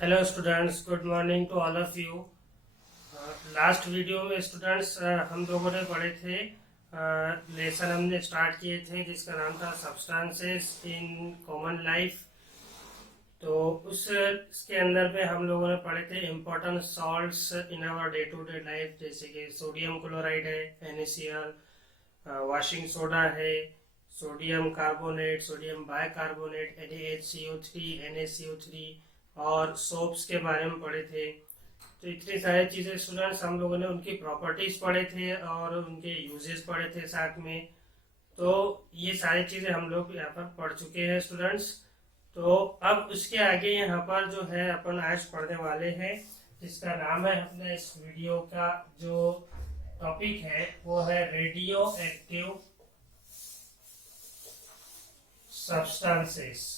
Hello students, good morning to all of you. Last video में students हम लोगों ने पढ़े थे, लेसन हमने स्टार्ट किए थे जिसका नाम था सब्सटेंसेस इन कॉमन लाइफ। तो उसके अंदर में हम लोगों ने पढ़े थे important salts in our day to day life, जैसे कि सोडियम क्लोराइड है, NaCl, वॉशिंग सोडा है, sodium carbonate, sodium bicarbonate, NaHCO3, NaCO3 और सोप्स के बारे में पढ़े थे। तो इतनी सारी चीज़ें स्टूडेंट्स हम लोगों ने उनकी प्रॉपर्टीज पढ़े थे और उनके यूजेस पढ़े थे साथ में। तो ये सारी चीज़ें हम लोग यहाँ पर पढ़ चुके हैं स्टूडेंट्स। तो अब उसके आगे यहाँ पर जो है अपन आज पढ़ने वाले हैं, जिसका नाम है अपने इस वीडियो का जो टॉपिक है वो है radio active substances.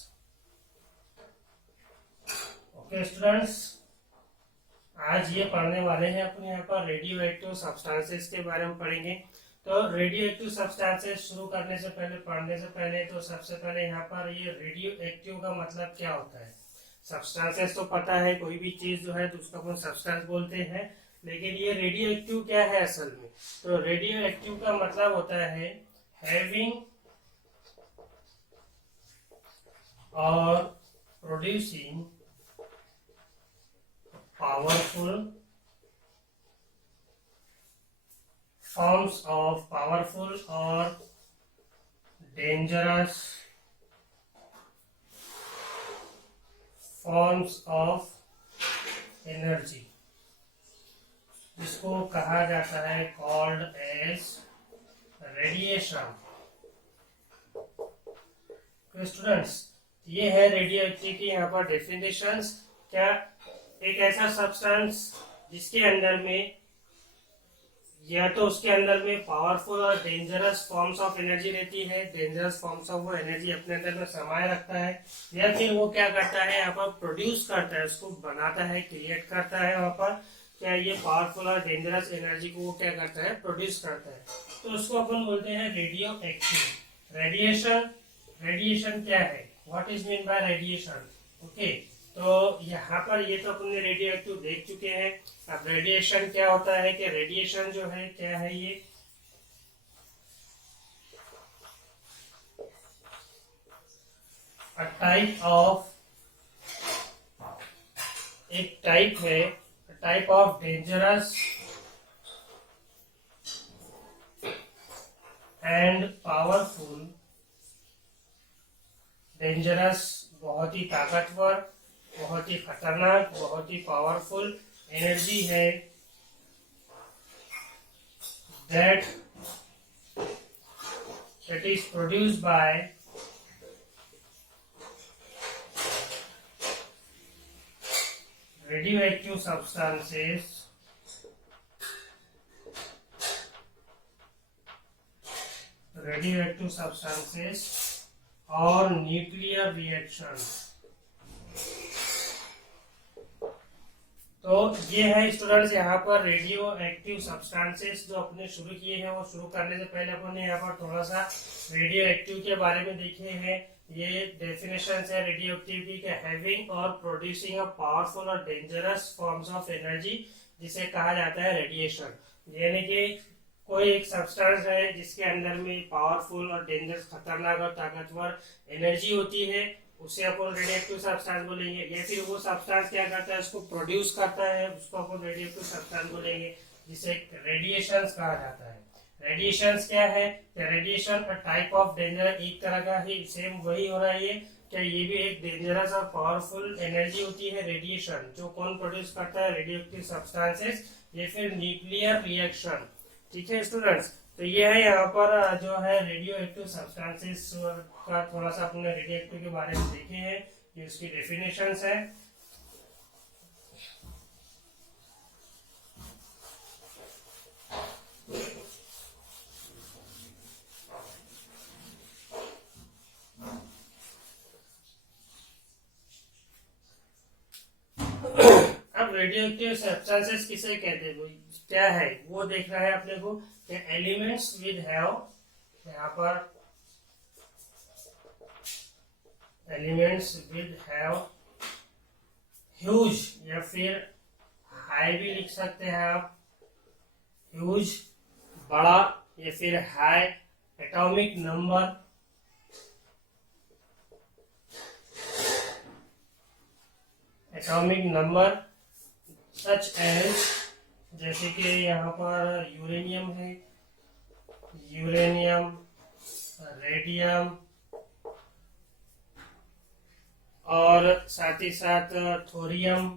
Okay students, आज ये पढ़ने वाले हैं अपने यहाँ पर रेडियो एक्टिव सब्सटेंसेस के बारे में पढ़ेंगे। तो रेडियो एक्टिव सब्सटेंसेस शुरू करने से पहले, पढ़ने से पहले, तो सबसे पहले यहाँ पर ये रेडियो एक्टिव का मतलब क्या होता है। सब्सटेंसेस तो पता है, कोई भी चीज जो है तो उसको अपन सब्सटेंस बोलते हैं, लेकिन ये रेडियो एक्टिव क्या है असल में। तो रेडियो एक्टिव का मतलब होता है हैविंग और producing powerful forms of powerful or dangerous forms of energy, जिसको कहा जाता है called as radiation। तो स्टूडेंट्स, ये है रेडियो एक्टिव की यहाँ पर डेफिनेशंस। क्या एक ऐसा सब्सटेंस जिसके अंदर में या तो उसके अंदर में पावरफुल और डेंजरस फॉर्म्स ऑफ एनर्जी रहती है, डेंजरस फॉर्म्स ऑफ वो एनर्जी अपने अंदर में समाये रखता है, या फिर वो क्या करता है यहाँ पर प्रोड्यूस करता है, उसको बनाता है, क्रिएट करता है। वहां पर क्या ये पावरफुल और डेंजरस एनर्जी को वो क्या करता है, प्रोड्यूस करता है। तो उसको अपन बोलते हैं रेडियो एक्टिव। रेडिएशन, रेडिएशन क्या है, what is mean bye radiation. Okay, तो यहाँ पर ये तो अपने रेडियो एक्टिव देख चुके हैं। अब रेडिएशन क्या होता है, कि रेडिएशन जो है क्या है, ये एक टाइप है, type of dangerous and powerful. Dangerous बहुत ही ताकतवर, बहुत ही खतरनाक, बहुत ही पावरफुल एनर्जी है that is produced by radioactive substances और न्यूक्लियर रिएक्शन। तो ये है स्टूडेंट्स यहाँ पर रेडियो एक्टिव सब्सटेंसेस जो अपने शुरू किए हैं। वो शुरू करने से पहले अपन ने यहाँ पर थोड़ा सा रेडियो एक्टिव के बारे में देखे हैं। ये डेफिनेशन है रेडियो एक्टिविटी के, हैविंग और प्रोड्यूसिंग अ पावरफुल और डेंजरस फॉर्म्स ऑफ एनर्जी, जिसे कहा जाता है रेडिएशन। यानी कि कोई एक सब्सटेंस है जिसके अंदर में पावरफुल और डेंजरस, खतरनाक और ताकतवर एनर्जी होती है, उसे अपन रेडियोएक्टिव सब्सटेंस बोलेंगे। या फिर वो सब्सटेंस क्या करता है, उसको प्रोड्यूस करता है, उसको अपन रेडियोएक्टिव सब्सटेंस बोलेंगे, जिसे रेडिएशन कहा जाता है। रेडिएशन क्या है, रेडिएशन टाइप ऑफ डेंजर, एक तरह का ही सेम वही हो रहा है ये, क्या ये भी एक डेंजरस और पावरफुल एनर्जी होती है रेडिएशन, जो कौन प्रोड्यूस करता है, रेडियोएक्टिव सब्सटेंसेस या फिर न्यूक्लियर रिएक्शन। ठीक है स्टूडेंट्स, तो ये है यहाँ पर जो है रेडियो एक्टिव सब्सटेंसेस का थोड़ा सा अपने रेडियो एक्टिव के बारे में देखे हैं, ये उसकी डेफिनेशंस है। अब रेडियो एक्टिव सब्सटेंसेस किसे कहते हैं, क्या है वो देखना है अपने को। एलिमेंट्स विद हैव, यहाँ पर एलिमेंट्स विद हैव ह्यूज या फिर हाई भी लिख सकते हैं आप, ह्यूज बड़ा या फिर high atomic number, atomic number such as, जैसे कि यहाँ पर यूरेनियम है, यूरेनियम, रेडियम और साथ ही साथ थोरियम।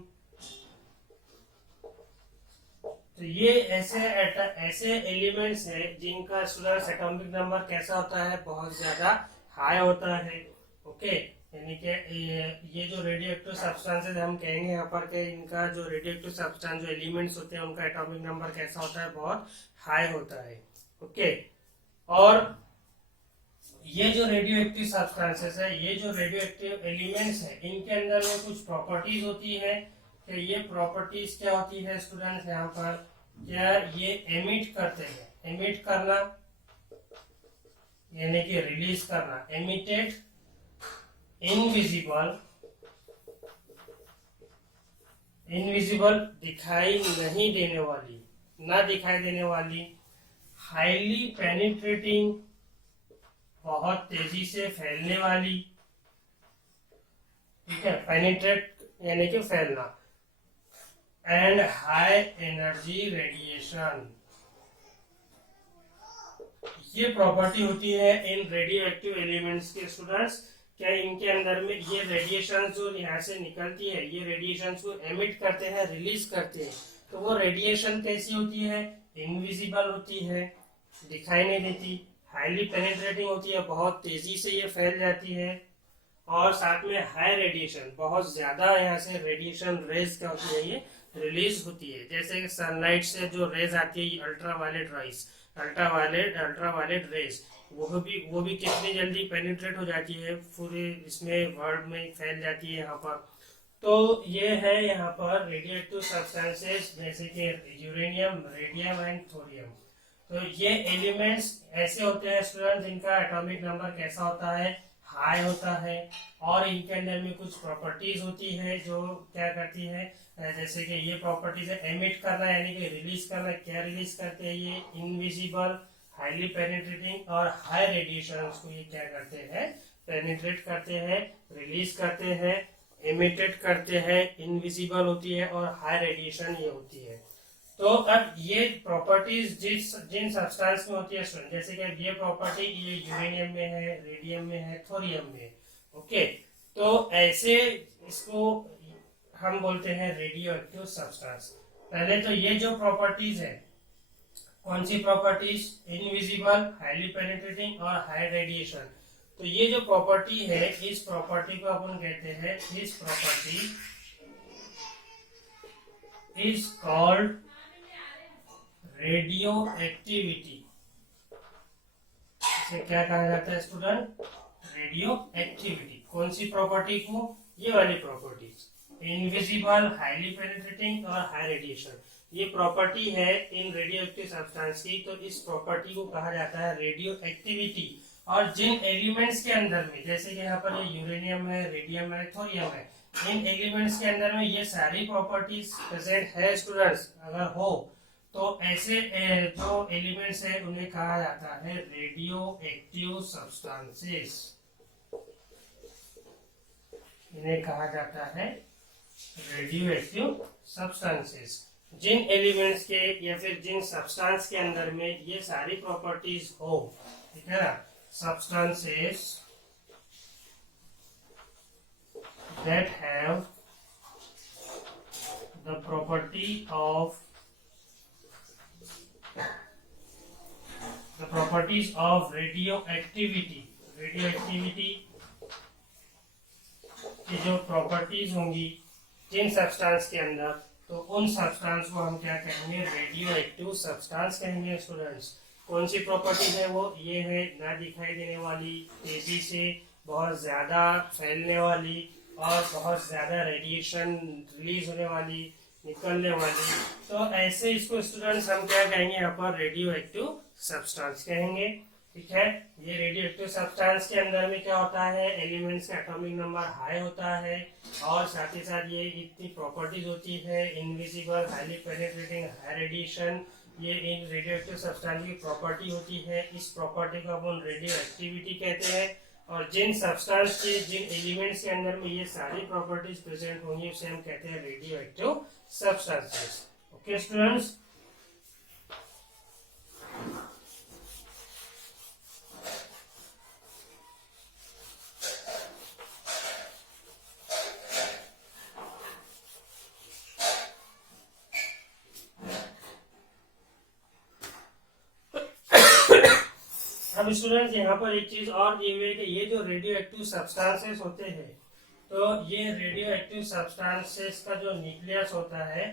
तो ये ऐसे एलिमेंट्स है जिनका स्टूडेंट्स एटॉमिक नंबर कैसा होता है, बहुत ज्यादा हाई होता है। ओके, यानी कि ये जो रेडियो एक्टिव सब्सटेंसेस हम कहेंगे यहाँ पर के इनका जो रेडियो एक्टिव सब्सटेंस जो एलिमेंट्स होते हैं उनका एटॉमिक नंबर कैसा होता है, बहुत हाई होता है। ओके, और ये जो रेडियो एक्टिव सब्सटेंसेस है, ये जो रेडियो एक्टिव एलिमेंट्स है, इनके अंदर में कुछ प्रॉपर्टीज होती है कि ये प्रॉपर्टीज क्या होती है स्टूडेंट्स यहाँ पर, क्या ये एमिट करते हैं, एमिट करना यानी कि रिलीज करना, एमिटेड, इनविजिबल, इनविजिबल दिखाई नहीं देने वाली, ना दिखाई देने वाली, हाईली पेनिट्रेटिंग बहुत तेजी से फैलने वाली, ठीक है, पेनिट्रेट यानी कि फैलना, एंड हाई एनर्जी रेडिएशन, ये प्रॉपर्टी होती है इन रेडियो एक्टिव एलिमेंट्स के स्टूडेंट्स। क्या इनके अंदर में ये रेडिएशन जो यहाँ से निकलती है, ये रेडिएशन को एमिट करते हैं, रिलीज करते हैं, तो वो रेडिएशन कैसी होती है, इनविजिबल होती है, दिखाई नहीं देती, हाईली पेनिट्रेटिंग होती है, बहुत तेजी से ये फैल जाती है, और साथ में हाई रेडिएशन, बहुत ज्यादा यहाँ से रेडिएशन रेज क्या होती है, ये रिलीज होती है। जैसे सनलाइट से जो रेज आती है, अल्ट्रावायलेट रेज, अल्ट्रावायलेट रेज, वो भी कितनी जल्दी पेनिट्रेट हो जाती है, पूरे इसमें वर्ल्ड में फैल जाती है यहाँ पर। तो ये है यहाँ पर रेडियो एक्टिव सब्सटेंसेस जैसे कि यूरेनियम, रेडियम एंड थोरियम। तो ये एलिमेंट्स ऐसे होते हैं स्टूडेंट जिनका एटॉमिक नंबर कैसा होता है, हाई होता है, और इनके अंदर में कुछ प्रॉपर्टीज होती है जो क्या करती है, जैसे कि ये प्रॉपर्टीज है एमिट करना यानी कि रिलीज करना, क्या रिलीज करते हैं ये, इनविजिबल, हाईली पेनिट्रेटिंग और हाई रेडिएशन को ये क्या करते हैं, पेनिट्रेट करते हैं, रिलीज करते हैं, एमिटेड करते हैं, इनविजिबल होती है और हाई रेडिएशन ये होती है। तो अब ये प्रॉपर्टीज जिन सब्सटेंस में होती है स्टूडेंट, जैसे कि ये प्रॉपर्टी ये यूरेनियम में है, रेडियम में है, थोरियम में, ओके, तो ऐसे इसको हम बोलते हैं रेडियो एक्टिव सब्सटेंस। पहले तो ये जो प्रॉपर्टीज है, कौन सी प्रॉपर्टीज, इनविजिबल, हाईली पेनिट्रेटिंग और हाई रेडिएशन, तो ये जो प्रॉपर्टी है, इस प्रॉपर्टी को अपन कहते हैं, इस property is called radio activity. इसे क्या कहा जाता है स्टूडेंट, रेडियो एक्टिविटी। कौन सी प्रॉपर्टी को, ये वाली प्रॉपर्टीज, इनविजिबल, हाईली पेनिट्रेटिंग और हाई रेडिएशन, ये प्रॉपर्टी है इन रेडियो एक्टिव सब्सटेंस की। तो इस प्रॉपर्टी को कहा जाता है रेडियो एक्टिविटी। और जिन एलिमेंट्स के अंदर में, जैसे कि यहाँ पर ये यूरेनियम है, रेडियम है, थोरियम है, इन एलिमेंट्स के अंदर में ये सारी प्रॉपर्टीज प्रेजेंट है स्टूडेंट्स, अगर हो तो ऐसे जो एलिमेंट्स है उन्हें कहा जाता है रेडियो एक्टिव सब्सटेंसेस, इन्हें कहा जाता है रेडियो एक्टिव सब्सटेंसेस। जिन एलिमेंट्स के या फिर जिन सब्सटेंस के अंदर में ये सारी प्रॉपर्टीज हो, ठीक है ना, substances that have the property of the properties of radioactivity, radioactivity की जो प्रॉपर्टीज होंगी जिन सब्सटेंस के अंदर, तो उन सब्सटेंस को हम क्या कहेंगे, रेडियो एक्टिव सब्सटेंस कहेंगे स्टूडेंट्स। कौन सी प्रॉपर्टीज है वो, ये है ना दिखाई देने वाली, तेजी से बहुत ज्यादा फैलने वाली और बहुत ज्यादा रेडिएशन रिलीज होने वाली, निकलने वाली। तो ऐसे इसको स्टूडेंट्स हम क्या कहेंगे यहाँ पर, रेडियो एक्टिव सब्सटेंस कहेंगे। ठीक है। ये रेडियो एक्टिव सब्सटेंस के अंदर में क्या होता है, एलिमेंट्स का एटॉमिक नंबर हाई होता है और साथ ही साथ ये इतनी प्रॉपर्टीज होती है, invisible, highly penetrating, high radiation, ये इन रेडियो एक्टिव सब्सटेंस की प्रॉपर्टी होती है। इस प्रॉपर्टी को अपन रेडियो एक्टिविटी कहते हैं। और जिन सब्सटेंस के, जिन एलिमेंट्स के अंदर में ये सारी प्रॉपर्टीज प्रेजेंट होंगी उसे हम कहते हैं radio active substances. Okay students. अब स्टूडेंट्स यहाँ पर एक चीज और दी हुई है कि ये जो रेडियो एक्टिव सब्सटेंसेस होते हैं, तो ये रेडियो एक्टिव सब्सटेंसेस का जो न्यूक्लियस होता है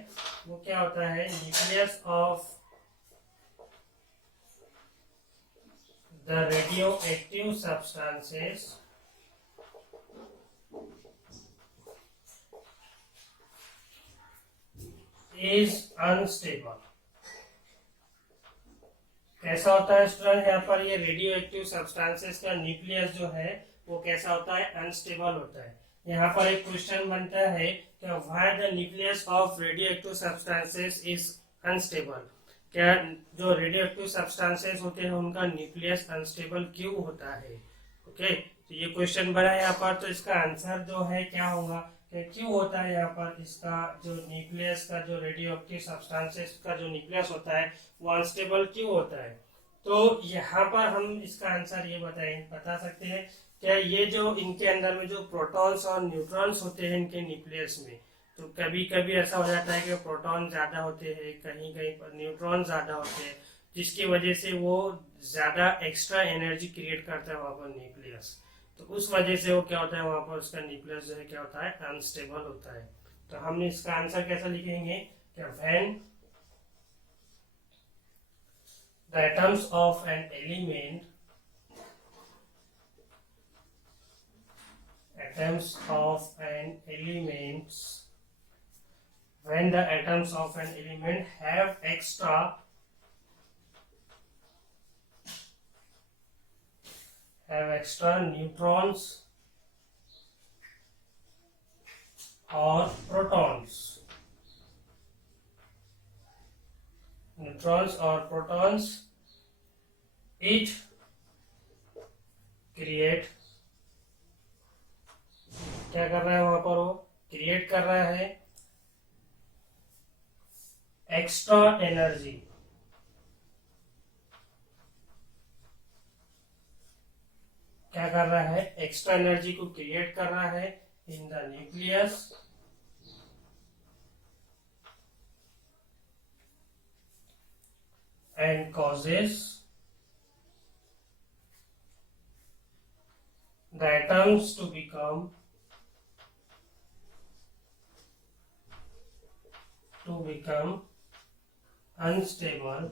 वो क्या होता है, nucleus of the radio active substances is unstable. कैसा होता है स्टूडेंट, यहाँ पर ये रेडियो एक्टिव सब्सटेंसेस का न्यूक्लियस जो है वो कैसा होता है, अनस्टेबल होता है। यहाँ पर एक क्वेश्चन बनता है कि why the nucleus of radio active substances is unstable. क्या जो रेडियो एक्टिव सब्सटेंसेस होते हैं उनका न्यूक्लियस अनस्टेबल क्यों होता है। ओके, तो ये क्वेश्चन बना है यहाँ पर, तो इसका आंसर जो है क्या होगा कि क्यों होता है यहाँ पर इसका जो न्यूक्लियस का, जो रेडियो एक्टिव सब्सटेंसेस का जो न्यूक्लियस होता है वो अनस्टेबल क्यों होता है। तो यहाँ पर हम इसका आंसर ये बता सकते हैं क्या ये जो इनके अंदर में जो प्रोटॉन्स और न्यूट्रॉन्स होते हैं इनके न्यूक्लियस में, तो कभी कभी ऐसा हो जाता है कि प्रोटॉन ज्यादा होते हैं, कहीं कहीं पर न्यूट्रॉन ज्यादा होते हैं, जिसकी वजह से वो ज्यादा एक्स्ट्रा एनर्जी क्रिएट करता है वहां पर न्यूक्लियस। तो उस वजह से वो क्या होता है, वहां पर उसका न्यूक्लियस जो है क्या होता है, अनस्टेबल होता है। तो हमने इसका आंसर कैसा लिखेंगे कि when the atoms of an element when the atoms of an element have extra neutrons or protons, it create, क्या कर रहा है वहां पर, वो क्रिएट कर रहा है एक्स्ट्रा एनर्जी। क्या कर रहा है, एक्स्ट्रा एनर्जी को क्रिएट कर रहा है in the nucleus and causes the atoms to become unstable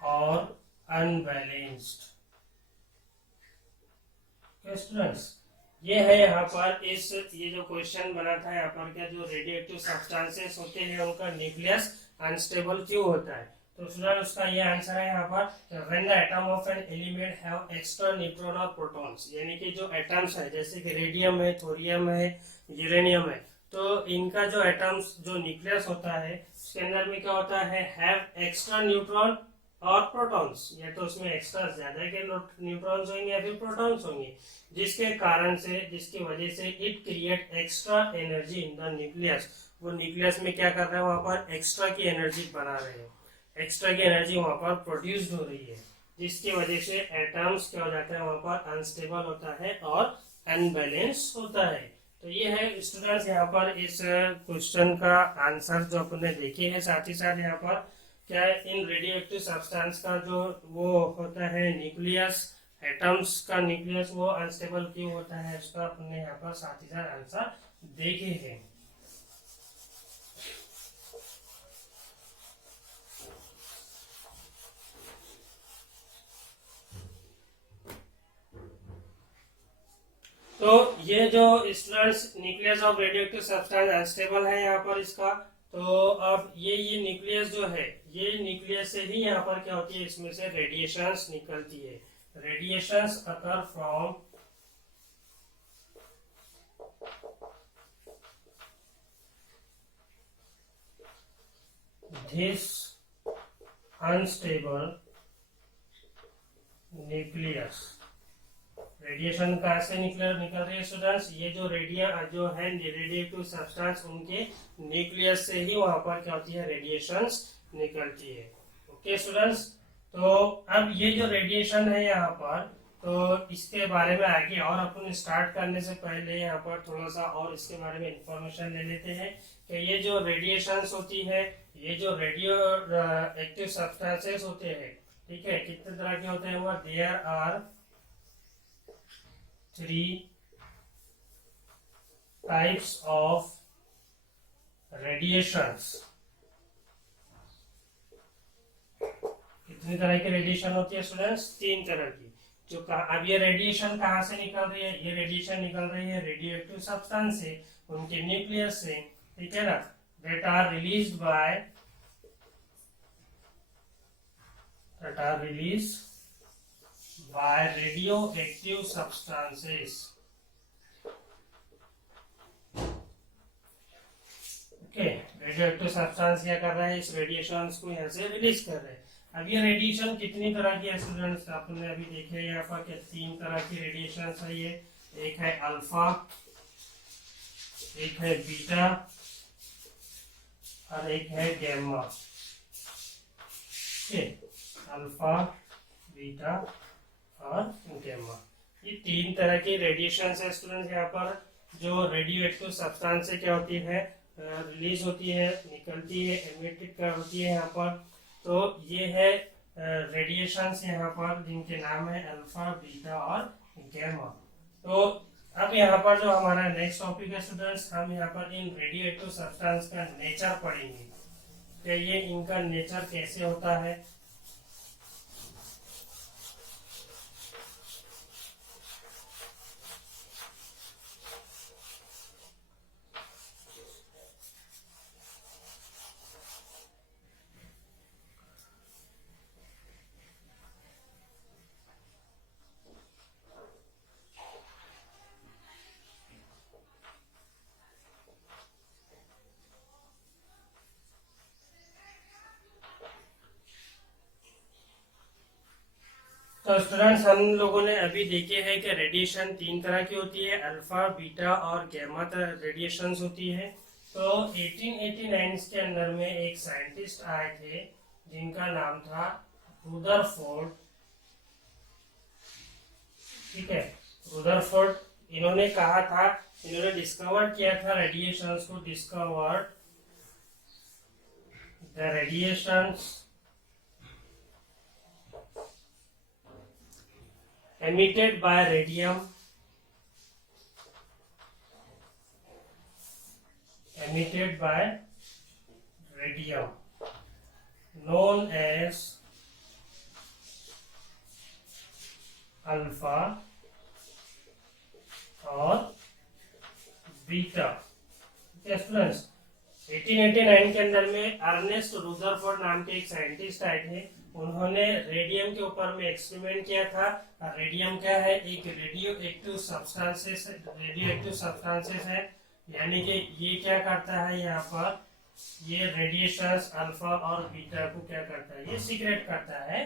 or unbalanced। Students, ये है यहाँ पर ये जो क्वेश्चन बना था यहाँ पर, क्या जो रेडियो एक्टिव सब्सटेंसेस होते हैं उनका न्यूक्लियस अनस्टेबल क्यों होता है। तो स्टूडेंट उसका ये आंसर है यहाँ पर, when the atom of an element have extra neutron और प्रोटॉन्स, यानी कि जो एटम्स है जैसे कि रेडियम है, थोरियम है, यूरेनियम है, तो इनका जो एटम्स, जो न्यूक्लियस होता है उसके अंदर में क्या होता है, हैव एक्स्ट्रा न्यूट्रॉन और प्रोटॉन्स, या तो उसमें एक्स्ट्रा ज्यादा के न्यूट्रॉन्स होंगे या फिर प्रोटॉन्स होंगे, जिसके कारण से, जिसकी वजह से it create extra energy in the nucleus. वो न्यूक्लियस में क्या कर रहे हैं, वहां पर एक्स्ट्रा की एनर्जी बना रहे हैं, एक्स्ट्रा की एनर्जी वहां पर प्रोड्यूस हो रही है, जिसकी वजह से एटम्स क्या हो जाता है, वहां पर अनस्टेबल होता है और अनबैलेंस होता है। तो ये है स्टूडेंट्स यहाँ पर इस क्वेश्चन का आंसर जो अपने देखे हैं। साथ ही साथ यहाँ पर क्या इन रेडियो एक्टिव सब्सटेंस का जो वो होता है न्यूक्लियस, एटम्स का न्यूक्लियस वो अनस्टेबल क्यों होता है, इसका अपने यहाँ पर साथ ही साथ आंसर देखे हैं। तो ये जो students nucleus of radioactive substance unstable है यहाँ पर इसका, तो अब ये न्यूक्लियस जो है, ये न्यूक्लियस से ही यहाँ पर क्या होती है, इसमें से रेडिएशंस निकलती है। Radiations occur from this unstable nucleus। Radiation कहाँ से निकल रही है स्टूडेंट्स, ये जो जो है रेडिएटिव सब्सटेंस, उनके न्यूक्लियस से ही वहां पर क्या होती है, रेडिएशंस निकलती है। ओके स्टूडेंट्स, तो अब ये जो रेडिएशन है यहाँ पर, तो इसके बारे में आगे और अपन स्टार्ट करने से पहले यहाँ पर थोड़ा सा और इसके बारे में इंफॉर्मेशन ले लेते हैं कि ये जो रेडिएशंस होती है, ये जो रेडियो एक्टिव सब्सटेंसेस होते हैं, ठीक है, कितने तरह के होते हैं वो, there are 3 types of radiations. कितनी तरह की रेडिएशन होती है स्टूडेंट्स, 3 तरह की। जो अब ये रेडिएशन कहाँ से निकल रही है, ये रेडिएशन निकल रही है रेडियो एक्टिव सब्सटेंस से, उनके न्यूक्लियस से, ठीक है ना, that are released by radioactive substances। Okay, radioactive substance क्या कर रहा है, इस रेडिएशंस को यहाँ से रिलीज कर रहे हैं। अब ये रेडिएशन कितनी तरह की है स्टूडेंट्स, आपने अभी देखे यहाँ पर कि 3 तरह की रेडिएशन है। ये एक है अल्फा, एक है बीटा और एक है गैमा। अल्फा, बीटा और गैमा, ये 3 तरह की रेडिएशन है स्टूडेंट्स। यहाँ पर जो रेडियो एक्टिव सब्सटेंस से क्या होती है, रिलीज होती है, निकलती है, एमिटेड कर होती है यहाँ पर। तो ये है रेडिएशंस यहाँ पर, जिनके नाम है अल्फा, बीटा और गैमा। तो अब यहाँ पर जो हमारा नेक्स्ट टॉपिक है स्टूडेंट्स, हम यहाँ पर इन रेडियो एक्टिव सब्सटेंस का नेचर पढ़ेंगे कि ये इनका नेचर कैसे होता है। तो स्टूडेंट्स, हम लोगों ने अभी देखे हैं कि रेडिएशन 3 तरह की होती है, अल्फा, बीटा और गैमा रेडिएशन होती है। तो 1889 के अंदर में एक साइंटिस्ट आए थे जिनका नाम था रुदरफोर्ड, ठीक है, रुदरफोर्ड। इन्होंने कहा था, इन्होंने डिस्कवर किया था रेडिएशंस को, discovered the radiations emitted by radium, known as alpha और बीटा। स्टूडेंट्स, 1889 के अंदर में अर्नेस्ट रुदरफोर्ड नाम के एक साइंटिस्ट आए थे। उन्होंने रेडियम के ऊपर में एक्सपेरिमेंट किया था। रेडियम क्या है, एक रेडियो एक्टिव सब्सटेंसेस है, यानी कि ये क्या करता है, यहाँ पर ये रेडिएशंस अल्फा और बीटा को क्या करता है, ये सीक्रेट करता है,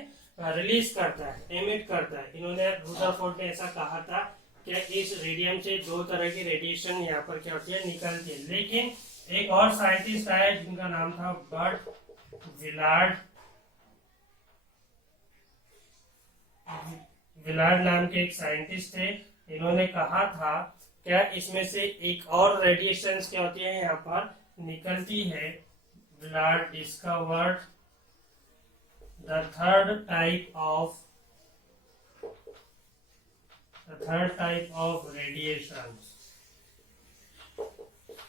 रिलीज करता है, एमिट करता है। इन्होंने रुदरफोर्ड ने ऐसा कहा था कि इस रेडियम से 2 तरह की रेडिएशन यहाँ पर क्या होती है, निकलती है। लेकिन एक और साइंटिस्ट आए जिनका नाम था बर्ट विलार्ड नाम के एक साइंटिस्ट थे। इन्होंने कहा था क्या इसमें से एक और रेडिएशन क्या होती है, यहाँ पर निकलती है। Willard discovered the third type of radiation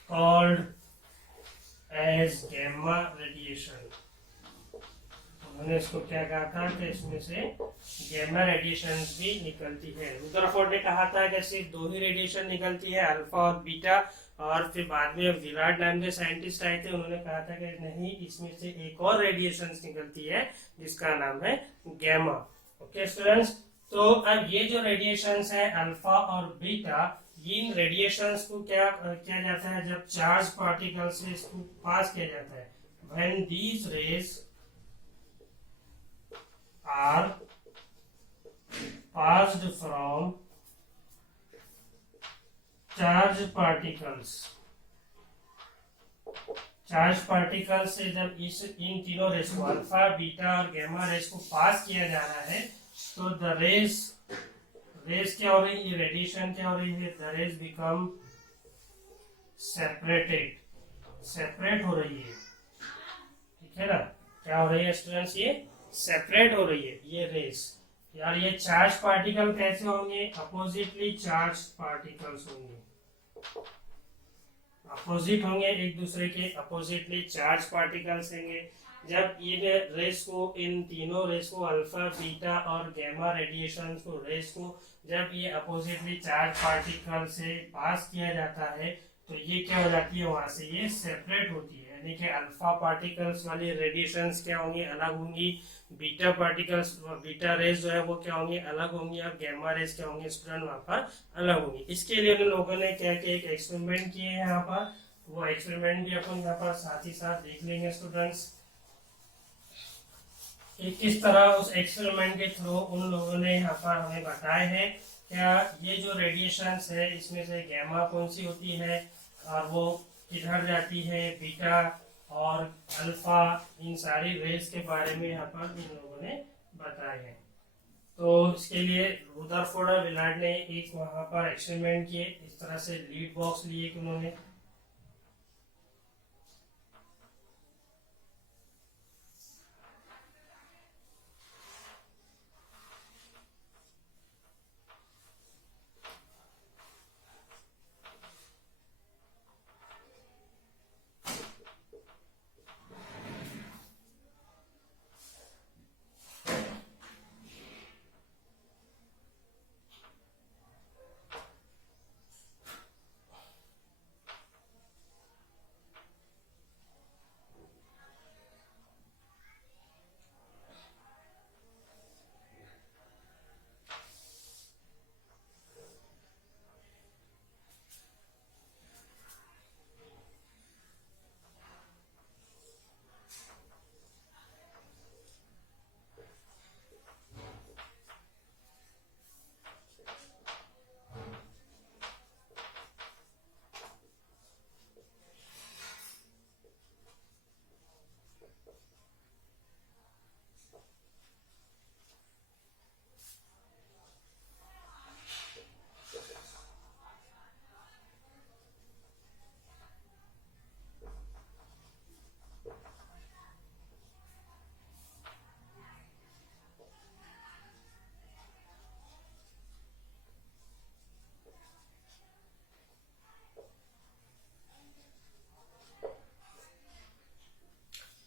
called as gamma radiation। उन्होंने इसको क्या कहा था कि इसमें से गैमा रेडिएशन भी निकलती है। रुदरफोर्ड ने कहा था कि सिर्फ 2 ही रेडिएशन निकलती है, अल्फा और बीटा, और फिर बाद में विलार्ड नाम के साइंटिस्ट आए थे, उन्होंने कहा था कि नहीं, इसमें से एक और रेडिएशन निकलती है जिसका नाम है गैमा। ओके स्टूडेंट्स, तो अब ये जो रेडिएशंस है अल्फा और बीटा, इन रेडिएशंस को क्या किया जाता है, जब चार्ज पार्टिकल से इसको पास किया जाता है, when these rays are passed from charge particles से जब इन तीनों रेस को अल्फा बीटा और गैमा रेस को पास किया जा रहा है, तो द रेस क्या हो रही है, रेडिएशन क्या हो रही है, द रेस बिकम सेपरेट हो रही है। ठीक है ना, क्या हो रही है स्टूडेंट्स, ये सेपरेट हो रही है ये रेस। यार ये चार्ज पार्टिकल कैसे होंगे, अपोजिटली चार्ज पार्टिकल्स होंगे, अपोजिट होंगे एक दूसरे के, अपोजिटली चार्ज पार्टिकल्स होंगे। जब ये रेस को, इन तीनों रेस को, अल्फा बीटा और गैमा रेडिएशन को, रेस को जब ये अपोजिटली चार्ज पार्टिकल से पास किया जाता है, तो ये क्या हो जाती है, वहां से ये सेपरेट होती है, यानी कि अल्फा पार्टिकल्स वाली रेडिएशंस क्या होंगी, अलग होंगी, बीटा पार्टिकल्स, बीटा रेज जो है वो क्या होंगी, अलग होंगी, और गैमा रेज क्या होंगी स्टूडेंट, वहां पर अलग होंगी। इसके लिए उन लोगों ने क्या किया, एक एक्सपेरिमेंट किए हैं यहाँ पर, वो एक्सपेरिमेंट भी अपन यहाँ पर साथ ही साथ देख लेंगे स्टूडेंट्स, किस तरह उस एक्सपेरिमेंट के थ्रू उन लोगों ने यहाँ पर हमें बताए हैं क्या ये जो रेडिएशंस है इसमें से गैमा कौन सी होती है और वो किधर जाती है, बीटा और अल्फा, इन सारी रेस के बारे में यहाँ पर इन लोगों ने बताए हैं। तो इसके लिए रुदरफोर्ड और विलार्ड ने एक वहां पर एक्सपेरिमेंट किए, इस तरह से लीड बॉक्स लिए कि उन्होंने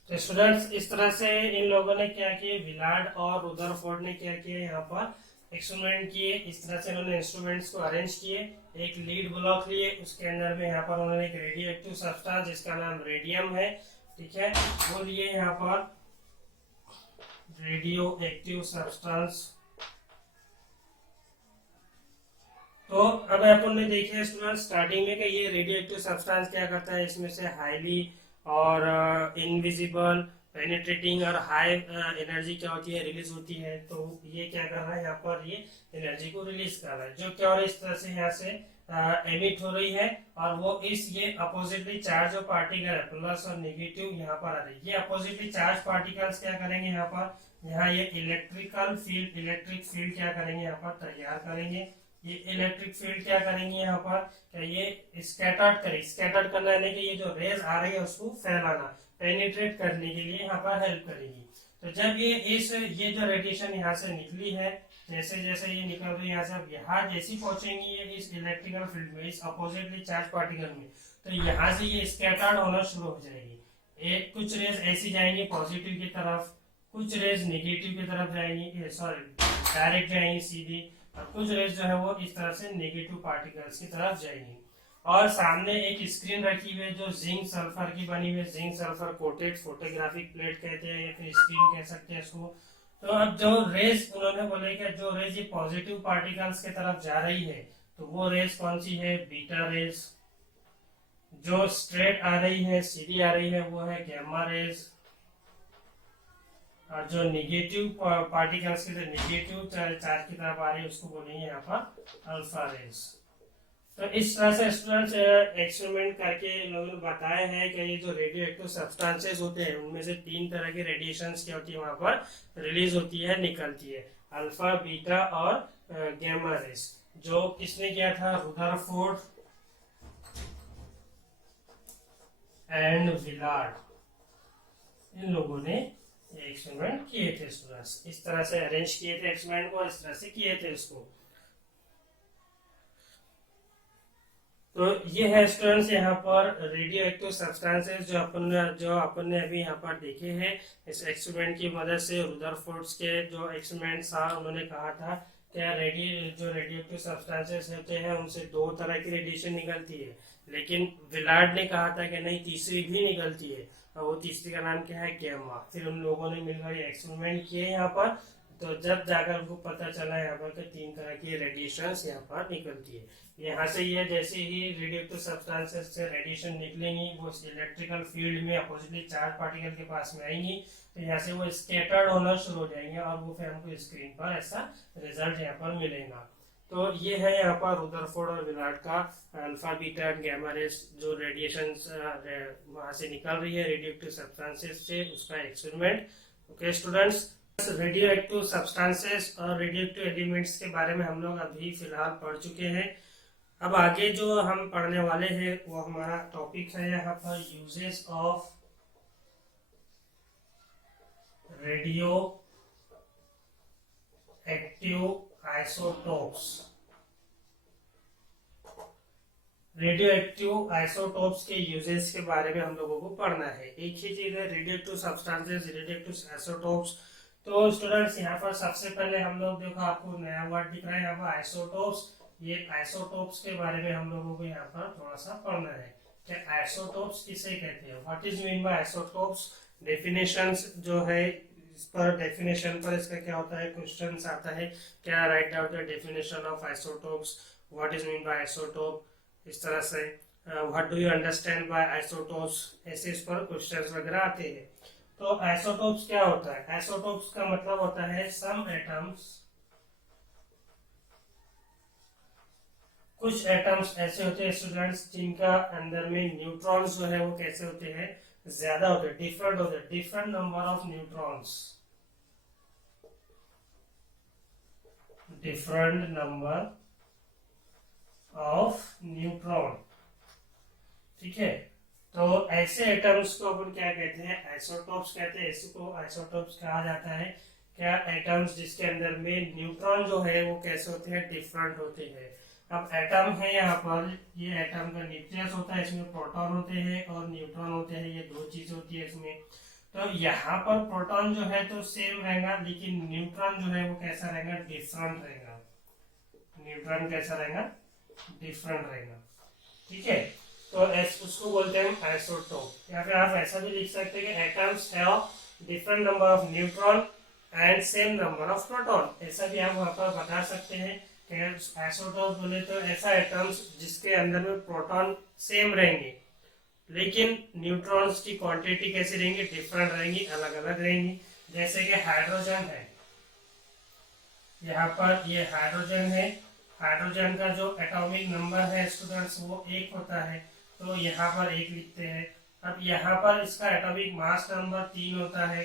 तो स्टूडेंट्स इस तरह से इन लोगों ने क्या किया, विलार्ड और रुदरफोर्ड ने क्या किया, यहाँ पर एक्सपेरिमेंट किए, इस तरह से उन्होंने इंस्ट्रूमेंट्स को अरेंज किए, एक लीड ब्लॉक लिए, उसके अंदर में यहाँ पर उन्होंने एक रेडियो एक्टिव सब्सटेंस जिसका नाम रेडियम है, ठीक है, वो लिए यहाँ पर रेडियो एक्टिव सब्सटेंस। तो अब अपन ने देखे स्टूडेंट स्टार्टिंग में कि ये रेडियो एक्टिव सब्सटेंस क्या करता है, इसमें से हाईली और इनविजिबल, पेनिट्रेटिंग और हाई एनर्जी क्या होती है, रिलीज होती है। तो ये क्या कर रहा है, यहाँ पर ये एनर्जी को रिलीज कर रहा है, जो क्या हो रहा है, इस तरह से यहाँ से एमिट हो रही है, और वो ये अपोजिटली चार्ज जो पार्टिकल है, प्लस और नेगेटिव यहाँ पर आ रही है। ये अपोजिटली चार्ज पार्टिकल्स क्या करेंगे, यहाँ पर ये इलेक्ट्रिक फील्ड क्या करेंगे, यहाँ पर तैयार करेंगे। ये इलेक्ट्रिक फील्ड क्या करेंगे, यहाँ पर क्या ये स्कैटर्ड करना, यानी कि ये जो रेज आ रही है उसको फैलाना, पेनिट्रेट करने के लिए यहाँ पर हेल्प करेगी। तो जब ये जो रेडिएशन यहाँ से निकली है, जैसे जैसे ये निकल रही है यहाँ से, अब यहाँ जैसी पहुंचेंगी ये इस इलेक्ट्रिकल फील्ड में, इस अपोजिटली चार्ज पार्टिकल में, तो यहाँ से ये स्कैटर्ड होना शुरू हो जाएगी। कुछ रेज ऐसी जाएंगी पॉजिटिव की तरफ, कुछ रेज नेगेटिव की तरफ जाएंगी, सॉरी डायरेक्ट जाएंगी सीधी, और कुछ रेज जो है वो इस तरह से नेगेटिव पार्टिकल्स की तरफ जाएंगी। और सामने एक स्क्रीन रखी हुई है जो जिंक सल्फर की बनी हुई है, zinc sulphur coated photographic plate कहते हैं या फिर स्क्रीन कह सकते हैं इसको। तो अब जो रेज उन्होंने बोले कि जो रेज ये पॉजिटिव पार्टिकल्स की तरफ जा रही है तो वो रेज कौन सी है, बीटा रेज। जो स्ट्रेट आ रही है, सीधी आ रही है, वो है गैमा रेज। और जो निगेटिव पार्टिकल्स के जो निगेटिव चार्ज की तरफ आ रही है उसको बोलेंगे यहाँ पर अल्फा रेज। तो इस तरह से स्टूडेंट्स एक्सपेरिमेंट करके इन लोगों ने बताया है कि ये जो रेडियो एक्टिव सब्सटेंसेस होते हैं उनमें से 3 तरह की रेडिएशंस क्या होती है वहां पर रिलीज होती है, निकलती है, अल्फा, बीटा और गैमा रेज। जो किसने किया था, रुदरफोर्ड एंड विलार्ड, इन लोगों ने एक्सपेरिमेंट किए थे स्टूडेंट्स। इस तरह से अरेंज किए थे एक्सपेरिमेंट को, इस तरह से किए थे इसको। तो ये है स्टूडेंट्स यहाँ पर रेडियो एक्टिव सब्सटेंसेस जो अपन ने अभी यहाँ पर देखे हैं इस एक्सपेरिमेंट की मदद से। रुदरफोर्ड के जो एक्सपेरिमेंट था उन्होंने कहा था क्या जो रेडियो एक्टिव सब्सटेंसेस होते हैं उनसे 2 तरह की रेडिएशन निकलती है, लेकिन विलार्ड ने कहा था कि नहीं, तीसरी भी निकलती है, और वो तीसरी का नाम क्या है, गैमा। फिर उन लोगों ने मिलकर ये एक्सपेरिमेंट किए यहाँ पर, तो जब जाकर उनको पता चला यहाँ पर कि 3 तरह की रेडिएशंस यहाँ पर निकलती है। यहाँ से ये जैसे ही रेडियोएक्टिव सब्सटेंसेस से रेडिएशन निकलेंगी वो इलेक्ट्रिकल फील्ड में अपोजिटली चार्ज पार्टिकल के पास में आएंगी, तो यहाँ से वो स्कैटर्ड होना शुरू हो जाएंगे और वो फिर हमको स्क्रीन पर ऐसा रिजल्ट यहाँ पर मिलेगा। तो ये है यहाँ पर रुदरफोर्ड और विलार्ड का alpha, beta and gamma rays जो रेडिएशन वहां से निकल रही है रेडियोएक्टिव सब्सटेंसेस से, उसका experiment. Okay students, radio active substances और रेडियो एक्टिव एलिमेंट्स के बारे में हम लोग अभी फिलहाल पढ़ चुके हैं। अब आगे जो हम पढ़ने वाले हैं वो हमारा टॉपिक है यहाँ पर uses of radio active isotopes. Radio active isotopes के यूजेस के बारे में हम लोगों को पढ़ना है। एक ही चीज है radio active substances, radio active isotopes. तो स्टूडेंट्स यहाँ पर सबसे पहले हम लोग देखो, आपको नया वर्ड दिख रहा है यहाँ पर आइसोटोप्स। ये आइसोटोप्स के बारे में हम लोगों को यहाँ पर थोड़ा सा पढ़ना है कि आइसोटोप्स किसे कहते हैं, what is mean bye isotopes. Definitions जो है इस पर, डेफिनेशन पर इसका क्या होता है, क्वेश्चंस आता है, क्या write down the definition of isotopes, what is mean bye isotope, इस तरह से what do you understand by isotopes, ऐसे इस पर क्वेश्चंस वगैरह आते हैं। तो आइसोटोप्स क्या होता है, आइसोटोप्स का मतलब होता है सम एटम्स, कुछ एटम्स ऐसे होते हैं स्टूडेंट्स जिनका अंदर में न्यूट्रॉन्स जो है वो कैसे होते हैं, ज्यादा होते हैं, डिफरेंट होते हैं, different number of neutrons, different number of neutron. ठीक है, तो ऐसे एटम्स को अपन क्या कहते हैं, आइसोटोप्स कहते हैं। इसको आइसोटोप्स कहा जाता है क्या, एटम्स जिसके अंदर में न्यूट्रॉन जो है वो कैसे होते हैं, डिफरेंट होते हैं। अब एटम है यहाँ पर, ये एटम का न्यूक्लियस होता है, इसमें प्रोटॉन होते हैं और न्यूट्रॉन होते हैं, ये 2 चीज होती है इसमें। तो यहाँ पर प्रोटॉन जो है तो सेम रहेगा, लेकिन न्यूट्रॉन जो है वो कैसा रहेगा, डिफरेंट रहेगा। न्यूट्रॉन कैसा रहेगा, डिफरेंट रहेगा। ठीक है, तो उसको बोलते हैं आइसोटोप। या फिर आप ऐसा भी लिख सकते हैं कि atoms have different number of neutron and same number of proton, ऐसा भी आप वहां पर बता सकते हैं। आइसोटोप बोले तो ऐसा एटम्स जिसके अंदर में प्रोटॉन सेम रहेंगे लेकिन न्यूट्रॉन्स की क्वांटिटी कैसी रहेंगी, डिफरेंट रहेंगी, अलग अलग रहेंगी। जैसे कि हाइड्रोजन है, यहाँ पर ये हाइड्रोजन है, हाइड्रोजन का जो एटॉमिक नंबर है स्टूडेंट्स वो 1 होता है, तो यहाँ पर 1 लिखते हैं। अब यहाँ पर इसका एटॉमिक मास नंबर 3 होता है,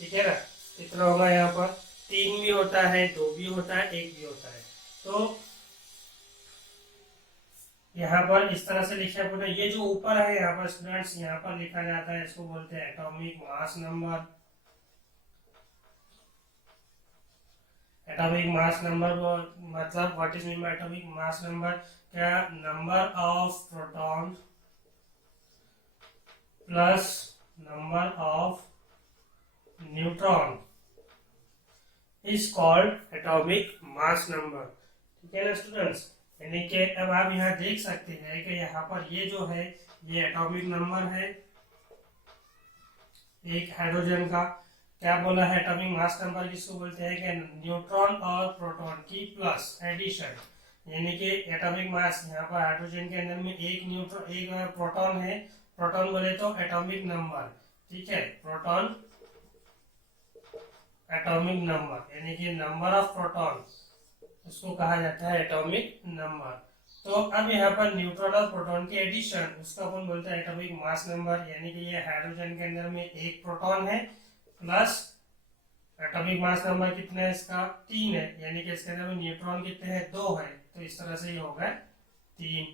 ठीक है ना, कितना होगा यहाँ पर 3 भी होता है, 2 भी होता है, 1 भी होता है। तो यहाँ पर इस तरह से लिखा पड़ता है। ये जो ऊपर है यहाँ पर स्टूडेंट्स, यहाँ पर लिखा जाता है, इसको बोलते हैं atomic mass number. Atomic mass number मतलब what is mean by atomic mass number, क्या, number of proton plus number of neutron is called atomic mass number. ठीक है ना स्टूडेंट्स, यानी कि अब आप यहाँ देख सकते हैं कि यहाँ पर ये जो है ये एटॉमिक नंबर है एक हाइड्रोजन का। क्या बोला है, एटॉमिक मास नंबर किसको बोलते हैं कि न्यूट्रॉन और प्रोटॉन की प्लस एडिशन, यानी कि एटॉमिक मास यहाँ पर हाइड्रोजन के अंदर में एक न्यूट्रॉन एक प्रोटॉन है, प्रोटॉन बोले तो एटॉमिक नंबर, ठीक है, प्रोटॉन एटॉमिक नंबर यानी कि नंबर ऑफ प्रोटॉन, उसको कहा जाता है एटॉमिक नंबर। तो अब यहाँ पर न्यूट्रॉन और प्रोटॉन की एडिशन उसका अपन बोलते हैं एटॉमिक मास नंबर, यानी कि ये हाइड्रोजन के अंदर में एक प्रोटॉन है प्लस एटॉमिक मास नंबर कितना है इसका 3 है, यानी कि इसके अंदर में न्यूट्रॉन कितने हैं 2 है, तो इस तरह से ये होगा 3।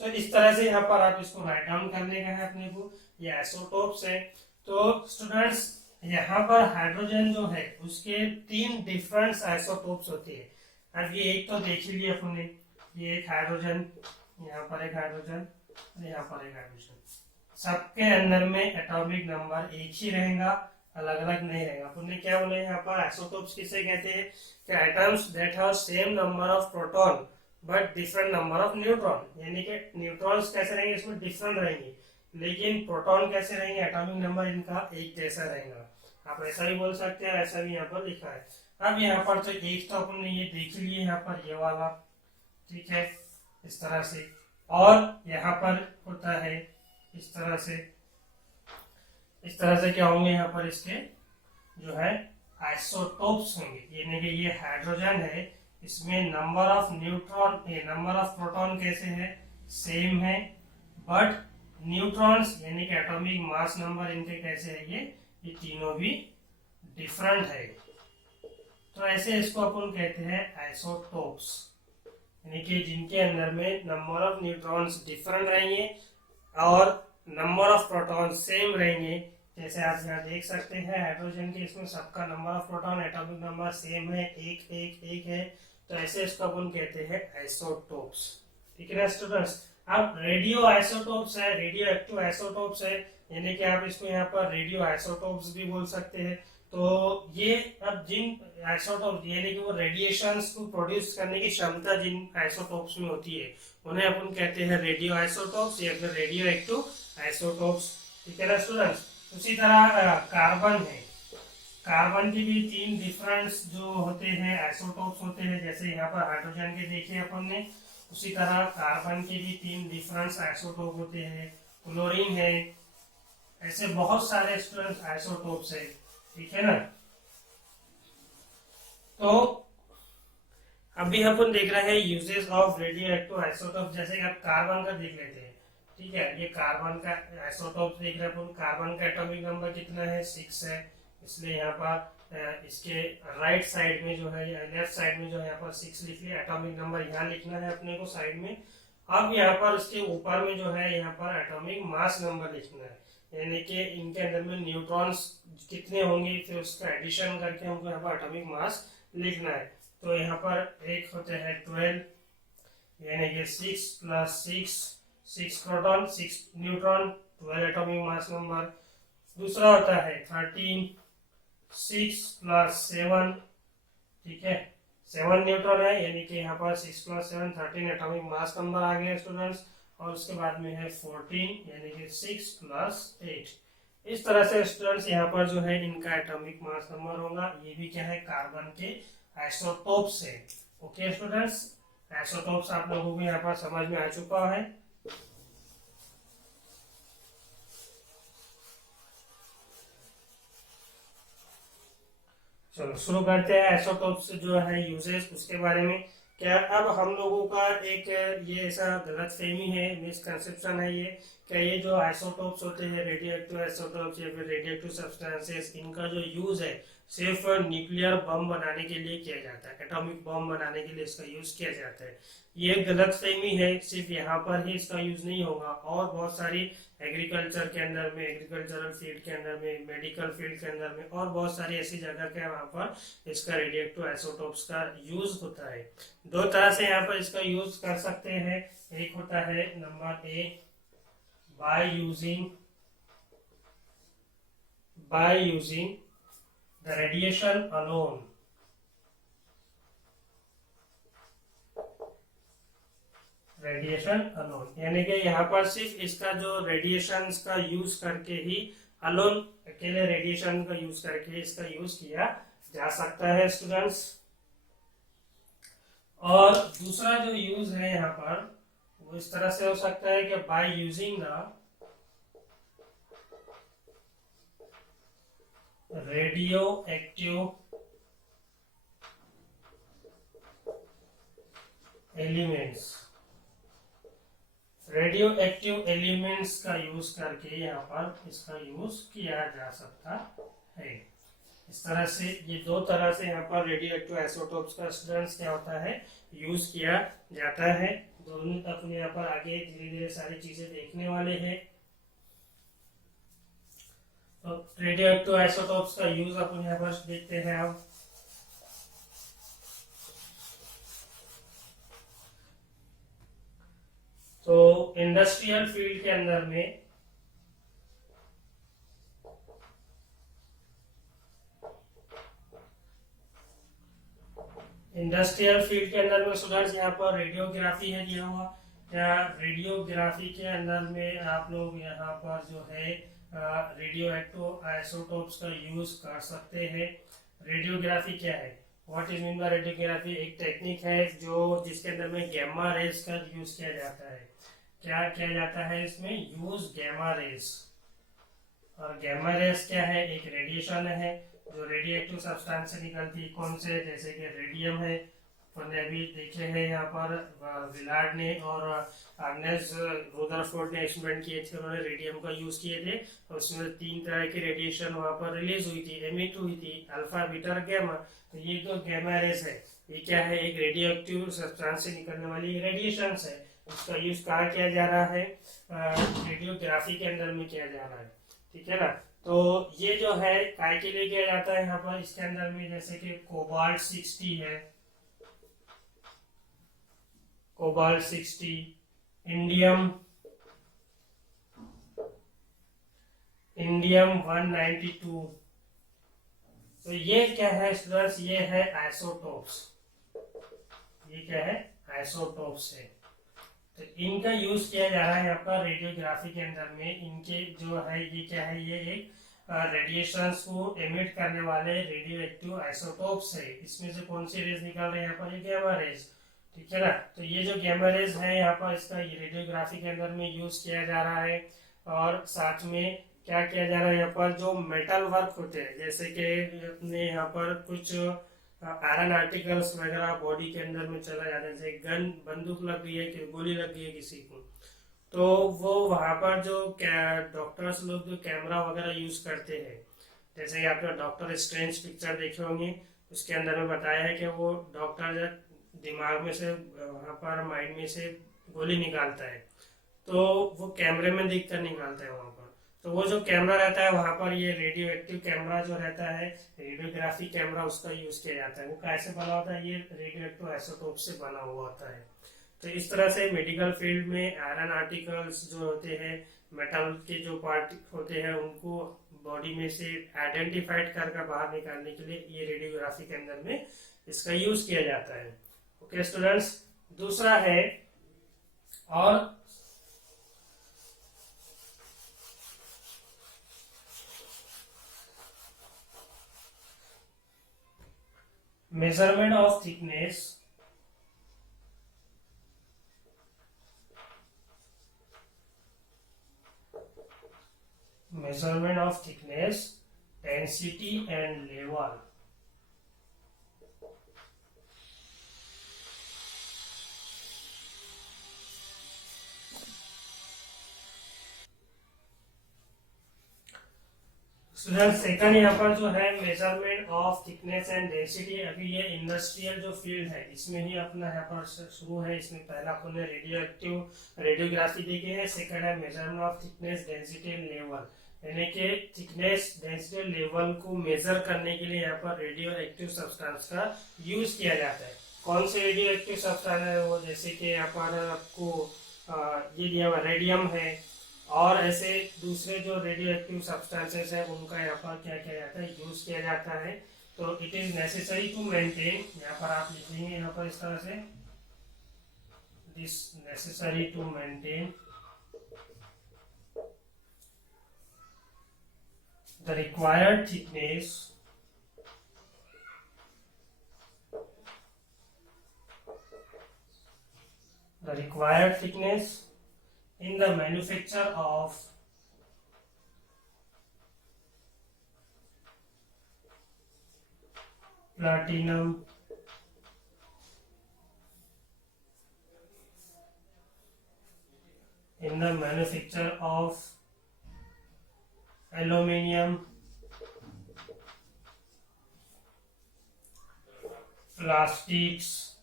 तो इस तरह से यहाँ पर आप इसको राइट डाउन करने का है अपने को, ये आइसोटोप्स है। तो स्टूडेंट्स यहाँ पर हाइड्रोजन जो है उसके 3 डिफरेंट आइसोटोप्स होते हैं। अब ये एक तो देख ही लिया अपने, ये एक हाइड्रोजन, यहाँ पर एक हाइड्रोजन, यहाँ पर एक हाइड्रोजन, सबके अंदर में एटॉमिक नंबर एक ही रहेगा, अलग अलग नहीं रहेगा। अपन ने क्या बोला यहाँ पर आइसोटोप्स किसे कहते हैं कि atoms that have same number of proton but different number of neutron, यानी कि न्यूट्रॉन्स कैसे रहेंगे इसमें डिफरेंट रहेंगे, लेकिन प्रोटॉन कैसे रहेंगे एटॉमिक नंबर इनका एक जैसा रहेगा। आप ऐसा भी बोल सकते हैं, ऐसा भी यहाँ पर लिखा है। अब यहाँ पर तो एक तो अपन ने ये देख लिए यहाँ पर ये वाला, ठीक है, इस तरह से, और यहाँ पर होता है इस तरह से, इस तरह से क्या होंगे यहाँ पर इसके जो है आइसोटोप्स होंगे, यानी कि ये हाइड्रोजन है, इसमें number of neutron number of proton कैसे है सेम है, बट न्यूट्रॉन्स यानी कि एटॉमिक मास नंबर इनके कैसे है ये तीनों भी डिफरेंट है। तो ऐसे इसको अपन कहते हैं आइसोटोप्स, यानी कि जिनके अंदर में नंबर ऑफ न्यूट्रॉन्स डिफरेंट रहेंगे और नंबर ऑफ प्रोटॉन सेम रहेंगे। जैसे आप यहाँ देख सकते हैं हाइड्रोजन के इसमें सबका number of proton atomic number same है, एक एक एक है, तो ऐसे इसको अपन कहते हैं आइसोटोप्स, ठीक है ना स्टूडेंट्स। अब रेडियो आइसोटोप्स है, रेडियो एक्टिव आइसोटोप्स है, यानी कि आप इसको यहाँ पर रेडियो आइसोटोप्स भी बोल सकते हैं। तो ये अब जिन आइसोटोप्स यानी कि वो रेडिएशंस को प्रोड्यूस करने की क्षमता जिन आइसोटोप्स में होती है उन्हें अपन कहते हैं रेडियो आइसोटोप्स या फिर रेडियो एक्टिव आइसोटोप्स, ठीक है ना स्टूडेंट्स। उसी तरह कार्बन है, कार्बन की भी 3 डिफरेंट जो होते हैं आइसोटोप्स होते हैं, जैसे यहाँ पर हाइड्रोजन के देखे अपन ने, उसी तरह कार्बन के भी 3 डिफरेंट आइसोटोप होते हैं, क्लोरीन है, ऐसे बहुत सारे स्टूडेंट्स आइसोटोप्स है, ठीक है ना। तो अभी अपन देख रहे हैं uses of radio active isotope, जैसे कि आप कार्बन का देख लेते हैं, ठीक है, ये कार्बन का आइसोटोप देख रहे हैं अपन, कार्बन का एटॉमिक नंबर कितना है 6 है, इसलिए यहाँ पर इसके राइट साइड में जो है लेफ्ट साइड में जो है यहाँ पर 6 लिख लिया, एटॉमिक नंबर यहाँ लिखना है अपने को साइड में। अब यहाँ पर उसके ऊपर में जो है यहाँ पर एटॉमिक मास नंबर लिखना है, यानी कि इनके अंदर में न्यूट्रॉन्स कितने होंगे फिर उसका एडिशन करके हमको यहाँ पर एटॉमिक मास लिखना है। तो यहाँ पर एक होते हैं 12, यानी कि 6 plus 6 proton 6 neutron 12 atomic mass number. दूसरा होता है 13, 6 प्लस 7, ठीक है, 7 न्यूट्रॉन है, यानी कि यहाँ पर 6 प्लस 7 13 एटॉमिक मास नंबर आ गया स्टूडेंट्स। और उसके बाद में है 14, यानी कि 6 प्लस 8। इस तरह से स्टूडेंट्स यहाँ पर जो है इनका एटॉमिक मास नंबर होगा। ये भी क्या है कार्बन के आइसोटोप्स है। ओके स्टूडेंट्स, आइसोटोप्स आप लोगों को यहाँ पर समझ में आ चुका है। चलो शुरू करते हैं आइसोटोप्स जो है यूजेस उसके बारे में। क्या अब हम लोगों का एक ये ऐसा गलतफहमी है, मिसकंसेप्शन है ये, क्या ये जो आइसोटोप्स होते हैं रेडियो एक्टिव आइसोटोप्स या फिर रेडियो एक्टिव सब्सटेंसेस, इनका जो यूज है सिर्फ न्यूक्लियर बम बनाने के लिए किया जाता है, एटॉमिक बम बनाने के लिए इसका यूज किया जाता है। ये गलतफहमी है, सिर्फ यहाँ पर ही इसका यूज नहीं होगा, और बहुत सारी एग्रीकल्चर के अंदर में, एग्रीकल्चरल फील्ड के अंदर में, मेडिकल फील्ड के अंदर में, और बहुत सारी ऐसी जगह के वहाँ पर इसका रेडियोएक्टिव आइसोटोप्स का यूज होता है। 2 तरह से यहाँ पर इसका यूज कर सकते हैं। एक होता है number A by using the radiation alone, radiation alone, यानी कि यहाँ पर सिर्फ इसका जो रेडिएशन का यूज करके ही अलोन, अकेले रेडिएशन का यूज करके इसका यूज किया जा सकता है स्टूडेंट्स। और दूसरा जो यूज है यहाँ पर वो इस तरह से हो सकता है कि by using the radio active elements, radio active elements का यूज करके यहाँ पर इसका यूज किया जा सकता है। इस तरह से ये दो तरह से यहाँ पर रेडियो एक्टिव आइसोटोप्स का स्टूडेंट्स क्या होता है यूज किया जाता है। दोनों अपने यहाँ पर आगे धीरे धीरे सारी चीजें देखने वाले हैं। तो रेडियो एक्टिव आइसोटोप्स का यूज अपन यहाँ पर देखते हैं अब। तो इंडस्ट्रियल फील्ड के अंदर में स्टूडेंट्स यहाँ पर रेडियोग्राफी है दिया हुआ। क्या रेडियोग्राफी के अंदर में आप लोग यहाँ पर जो है रेडियो एक्टिव आइसोटोप्स का यूज कर सकते हैं। रेडियोग्राफी क्या है, what is mean bye radiography? एक टेक्निक है जो जिसके अंदर में गैमा रेज का यूज किया जाता है। क्या किया जाता है इसमें? Use gamma rays. और गैमा रेज क्या है? एक रेडिएशन है जो रेडियो एक्टिव सब्सटेंस से निकलती है। कौन से? जैसे कि रेडियम है, अपन ने अभी देखे हैं यहाँ पर विलार्ड ने और आग्नेस रुदरफोर्ड ने एक्सपेरिमेंट किए थे, उन्होंने रेडियम का यूज किए थे। और उसमें 3 तरह की रेडिएशन वहां पर रिलीज हुई थी, एमिट हुई थी, अल्फा, बीटा और गैमा। तो ये जो गैमा रेज है ये क्या है? एक रेडियो एक्टिव सब्सटेंस से निकलने वाली रेडिएशन है। उसका यूज कहाँ किया जा रहा है? रेडियोग्राफी के अंदर में किया जा रहा है, ठीक है ना। तो ये जो है काय के लिए किया जाता है यहाँ पर, इसके अंदर में जैसे कि कोबाल्ट 60 है, कोबाल्ट 60, इंडियम 192। तो ये क्या है स्टूडेंट्स? ये है आइसोटोप्स। ये क्या है? आइसोटोप्स है। तो इनका यूज किया जा रहा है यहाँ पर रेडियोग्राफी के अंदर में। इनके जो है ये क्या है? ये एक रेडिएशंस को एमिट करने वाले रेडियो एक्टिव आइसोटोप्स है। इसमें से कौन सी रेज निकल रहे हैं यहाँ पर? ये गैमा रेज, ठीक है ना। तो ये जो गैमा रेज है यहाँ पर इसका रेडियोग्राफी के अंदर में यूज किया जा रहा है। और साथ में क्या किया जा रहा है यहाँ पर? जो मेटल वर्क होते हैं, जैसे कि अपने यहाँ पर कुछ आयरन आर्टिकल्स वगैरह बॉडी के अंदर में चला जाता है, जैसे गन, बंदूक लग गई है कि गोली लग गई है किसी को, तो वो वहां पर जो डॉक्टर्स लोग जो कैमरा वगैरह यूज करते हैं, जैसे आपने डॉक्टर स्ट्रेंज पिक्चर देखे होंगे, उसके अंदर में बताया है कि वो डॉक्टर जब दिमाग में से वहां पर माइंड में से गोली निकालता है तो वो कैमरे में देख कर निकालता है वहां पर। तो वो जो कैमरा रहता है वहां पर ये रेडियो एक्टिव कैमरा जो रहता है, रेडियोग्राफी कैमरा, उसका यूज किया जाता है। वो कैसे बना होता है? ये रेडियो एक्टिव आइसोटोप से बना हुआ होता है। तो इस तरह से मेडिकल फील्ड में आयरन आर्टिकल्स जो होते हैं, मेटल के जो पार्ट होते हैं, उनको बॉडी में से आइडेंटिफाइड कर बाहर निकालने के लिए ये रेडियोग्राफी के अंदर में इसका यूज किया जाता है। ओके स्टूडेंट्स, दूसरा है और measurement of thickness, density and level। Student second यहाँ पर जो है measurement of thickness and density. अभी ये इंडस्ट्रियल जो फील्ड है इसमें ही अपना यहाँ पर शुरू है। इसमें पहला अपन ने रेडियो एक्टिव रेडियोग्राफी देखे है, सेकंड है measurement of thickness density and level, यानी कि थिकनेस डेंसिटी लेवल को मेजर करने के लिए यहाँ पर रेडियो एक्टिव सब्सटेंस का यूज किया जाता है। कौन से रेडियो एक्टिव सब्सटेंस है वो? जैसे कि यहाँ पर आपको ये दिया हुआ रेडियम है, और ऐसे दूसरे जो रेडियो एक्टिव सब्सटेंसेस है उनका यहाँ पर क्या किया जाता है? यूज किया जाता है। तो it is necessary to maintain, यहाँ पर आप लिखेंगे यहाँ पर इस तरह से, this necessary to maintain the required thickness in the manufacture of platinum, in the manufacture of aluminium, plastics,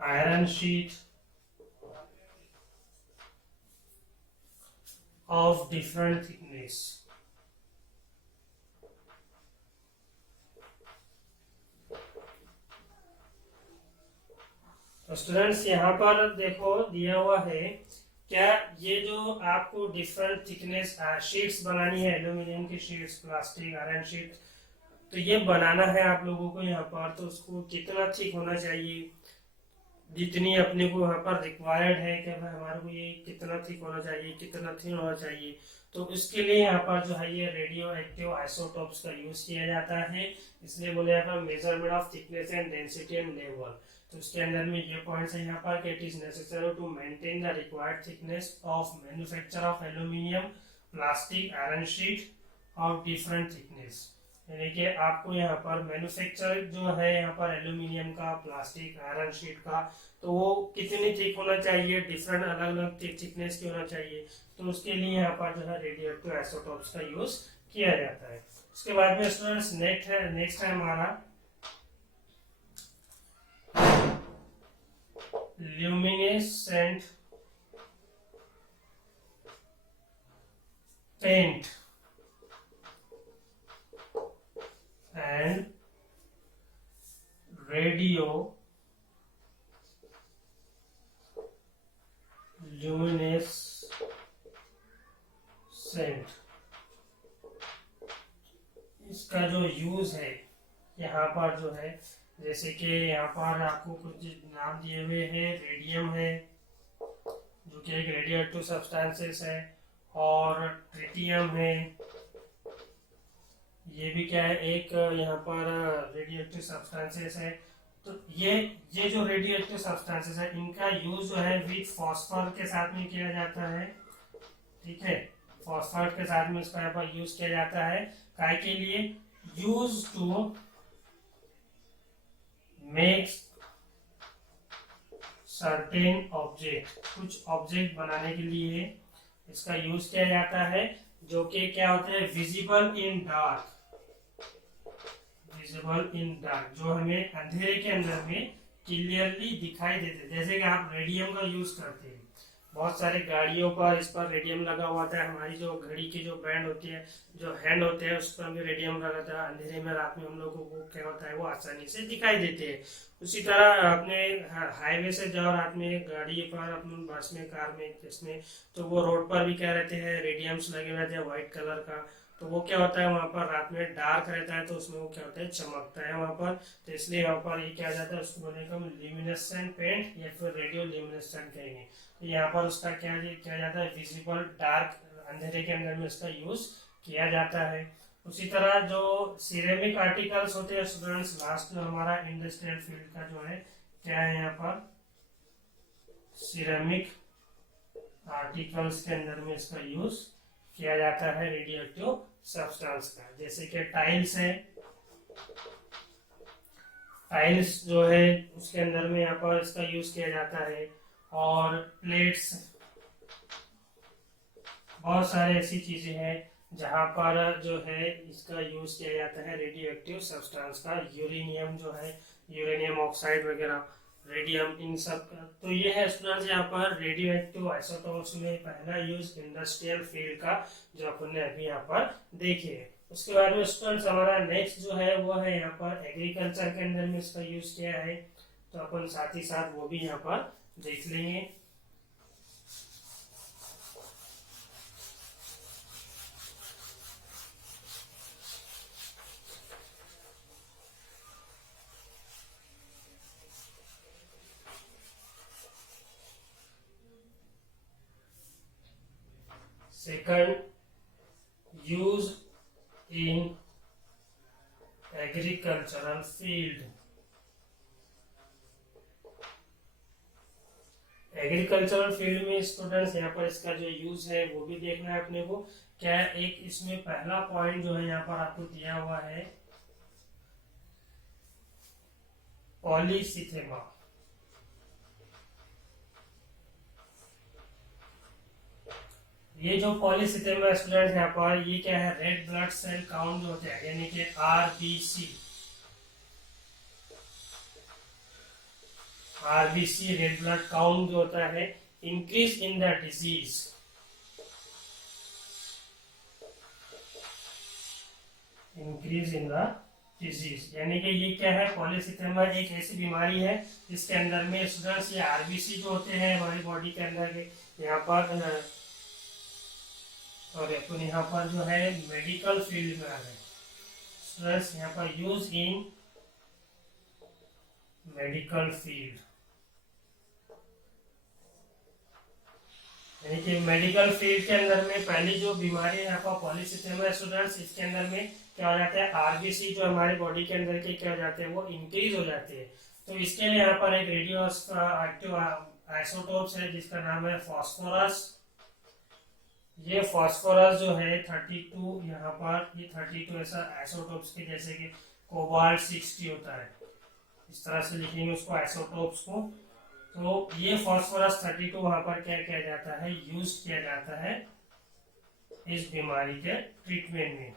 iron sheet of different thickness. तो स्टूडेंट्स यहाँ पर देखो दिया हुआ है, क्या ये जो आपको डिफरेंट थिकनेस शीट्स बनानी है, एल्यूमिनियम की शीट्स, प्लास्टिक, आयरन शीट, तो ये बनाना है आप लोगों को यहाँ पर, तो उसको कितना थिक होना चाहिए, जितनी अपने को यहाँ पर रिक्वायर्ड है कि भाई हमारे को ये कितना थिक होना चाहिए, कितना थिन होना चाहिए, तो इसके लिए यहाँ पर जो है ये रेडियो एक्टिव आइसोटोप्स का यूज किया जाता है। इसलिए बोले यहाँ पर measurement of thickness and density and level, तो इसके अंदर में ये पॉइंट्स है यहाँ पर कि it is necessary to maintain the required thickness of manufacture of aluminium, plastic, iron sheet of different thickness, यानी कि आपको यहाँ पर मैन्युफैक्चर जो है यहाँ पर एल्यूमिनियम का, प्लास्टिक, आयरन शीट का, तो वो कितनी थिक होना चाहिए, डिफरेंट अलग अलग थिकनेस की होना चाहिए, तो उसके लिए यहाँ पर जो है रेडियोएक्टिव आइसोटोप्स का यूज किया जाता है। उसके बाद में स्टूडेंट्स नेक्स्ट है हमारा luminescent paint and radio luminescent, इसका जो यूज है यहाँ पर जो है, जैसे कि यहाँ पर आपको कुछ नाम दिए हुए हैं, रेडियम है जो कि एक रेडियोएक्टिव सब्सटेंसेस है, और ट्रिटियम है, ये भी क्या है, एक यहाँ पर रेडियोएक्टिव सब्सटेंसेस है। तो ये जो रेडियोएक्टिव सब्सटेंसेस है इनका यूज जो है विथ फॉस्फर के साथ में किया जाता है, ठीक है, फॉस्फर के साथ में इसका यहाँ पर यूज किया जाता है, काय के लिए, use to make certain object, कुछ ऑब्जेक्ट बनाने के लिए इसका यूज किया जाता है, जो कि क्या होता है, विजिबल इन डार्क, जो हमें अंधेरे के अंदर में क्लियरली दिखाई देते, जैसे कि आप रेडियम का यूज करते हैं, बहुत सारे गाड़ियों पर इस पर रेडियम लगा हुआ था, हमारी जो घड़ी की जो बैंड होती है, जो हैंड होते हैं, उस पर भी रेडियम लगा था, अंधेरे में रात में हम लोगों को क्या होता है वो आसानी से दिखाई देते हैं। उसी तरह अपने हाईवे से जाओ रात में गाड़ी पर, अपने बस में, कार में, इसमें, तो वो रोड पर भी क्या रहते हैं, रेडियम्स लगे रहते हैं व्हाइट कलर का, तो वो क्या होता है वहां पर रात में डार्क रहता है, तो उसमें वो क्या होता है, चमकता है वहां पर, तो इसलिए वहां पर ये क्या जाता है, उसको बोलेगा ल्यूमिनेसेंट पेंट या फिर रेडियो ल्यूमिनेसेंट कहेंगे। तो यहाँ पर उसका क्या जाता है, विजिबल डार्क, अंधेरे के अंदर में इसका यूज किया जाता है। उसी तरह जो सिरेमिक आर्टिकल्स होते हैं स्टूडेंट्स, लास्ट जो हमारा इंडस्ट्रियल फील्ड का जो है क्या है, यहाँ पर सिरेमिक आर्टिकल्स के अंदर में इसका यूज किया जाता है रेडियोएक्टिव सब्सटेंस का, जैसे कि टाइल्स है, टाइल्स जो है उसके अंदर में यहाँ पर इसका यूज किया जाता है, और प्लेट्स, बहुत सारे ऐसी चीजें हैं जहां पर जो है इसका यूज किया जाता है रेडियोएक्टिव सब्सटेंस का, यूरेनियम जो है, यूरेनियम ऑक्साइड वगैरह, रेडियम, इन सब का। तो ये है स्टूडेंट्स यहाँ पर रेडियोएक्टिव आइसोटोप्स में पहला यूज इंडस्ट्रियल फील्ड का, जो अपन ने अभी यहाँ पर देखे है। उसके बाद में स्टूडेंट्स हमारा नेक्स्ट जो है वो है यहाँ पर एग्रीकल्चर के अंदर में इसका यूज किया है, तो अपन साथ ही साथ वो भी यहाँ पर देख लेंगे। Second, use in agricultural field. Agricultural field में स्टूडेंट्स यहाँ पर इसका जो यूज है वो भी देखना है अपने को। क्या एक इसमें पहला पॉइंट जो है यहाँ पर आपको दिया हुआ है पॉलीसिथेमा। ये जो पॉलीसिथेमा स्टूडेंट्स यहाँ पर ये क्या है, रेड ब्लड सेल काउंट होते हैं, यानी कि RBC. RBC red blood count जो होता है increase in the disease. Increase in the disease यानी कि ये क्या है, पॉलीसिथेमा एक ऐसी बीमारी है जिसके अंदर में स्टूडेंट्स ये आरबीसी जो होते हैं हमारी बॉडी के अंदर के यहाँ पर, और अपन यहाँ पर जो है मेडिकल फील्ड में आ गए स्टूडेंट्स, यहाँ पर यूज इन मेडिकल फील्ड। यानी कि मेडिकल फील्ड के अंदर में पहली जो बीमारी है यहाँ पर पॉलीसिथेमा स्टूडेंट्स, इसके अंदर में क्या हो जाता है, आरबीसी जो हमारी बॉडी के अंदर के क्या हो जाते हैं वो इंक्रीज हो जाते हैं। तो इसके लिए यहाँ पर एक रेडियो एक्टिव आइसोटोप्स है जिसका नाम है फास्फोरस। ये फास्फोरस जो है 32, यहाँ पर ये 32 ऐसा आइसोटोप्स के जैसे कि कोबाल्ट 60 होता है, इस तरह से लिखेंगे उसको आइसोटोप्स को। तो ये फास्फोरस 32 वहां पर क्या किया जाता है, यूज किया जाता है इस बीमारी के ट्रीटमेंट में।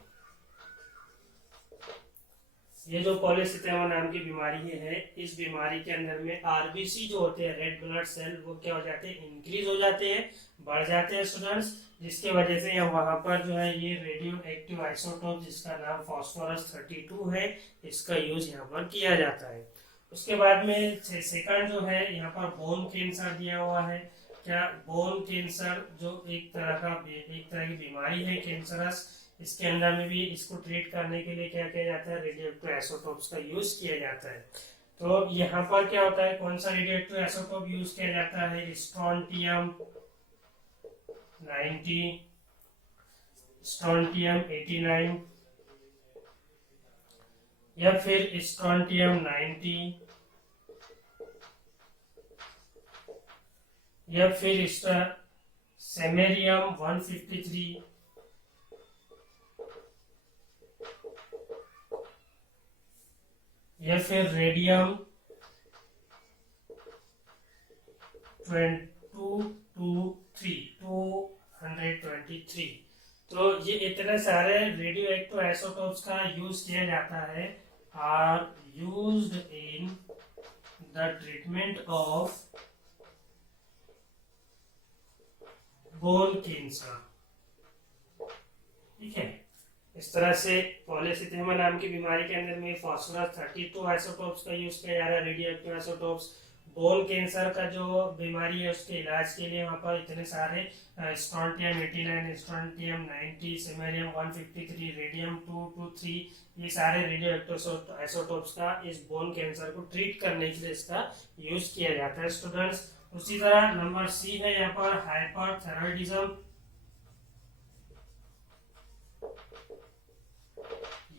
ये जो पॉलीसिथेमा नाम की बीमारी है, इस बीमारी के अंदर में आरबीसी जो होते हैं रेड ब्लड सेल वो क्या हो जाते हैं, इंक्रीज हो जाते हैं, बढ़ जाते हैं स्टूडेंट्स, जिसके वजह से वहां पर जो है ये रेडियो एक्टिव आइसोटोप जिसका नाम फास्फोरस 32 है, इसका यूज यहाँ पर किया जाता है। उसके बाद में सेकंड जो है यहाँ पर बोन कैंसर दिया हुआ है। क्या बोन कैंसर जो एक तरह की बीमारी है कैंसरस, इसके अंदर में भी इसको ट्रीट करने के लिए क्या किया जाता है, रेडियोएक्टिव आइसोटोप्स का यूज किया जाता है। तो यहाँ पर क्या होता है, कौन सा रेडियोएक्टिव आइसोटोप यूज किया जाता है, स्ट्रोंटियम 90, स्ट्रोंटियम 89 या फिर स्ट्रोंटियम 90 या फिर सेमेरियम 153 या फिर रेडियम 223। तो ये इतने सारे रेडियो एक्टिव आइसोटोप्स का यूज किया जाता है, are used in the treatment of bone cancer. ठीक है, इस तरह से पॉलीसिथेमा नाम की बीमारी के अंदर में फास्फोरस 32 आइसोटोप्स का यूज किया जा रहा है, radio active isotopes. Bone cancer का जो बीमारी है उसके इलाज के लिए वहां पर इतने सारे स्ट्रोंटियम 89, स्ट्रोंटियम 90, सेमेरियम 153, रेडियम 223, ये सारे रेडियो एक्टिव आइसोटोप्स का इस बोन कैंसर को ट्रीट करने के लिए इसका यूज किया जाता है स्टूडेंट्स। उसी तरह नंबर सी है यहाँ पर हाइपरथायराइडिज्म।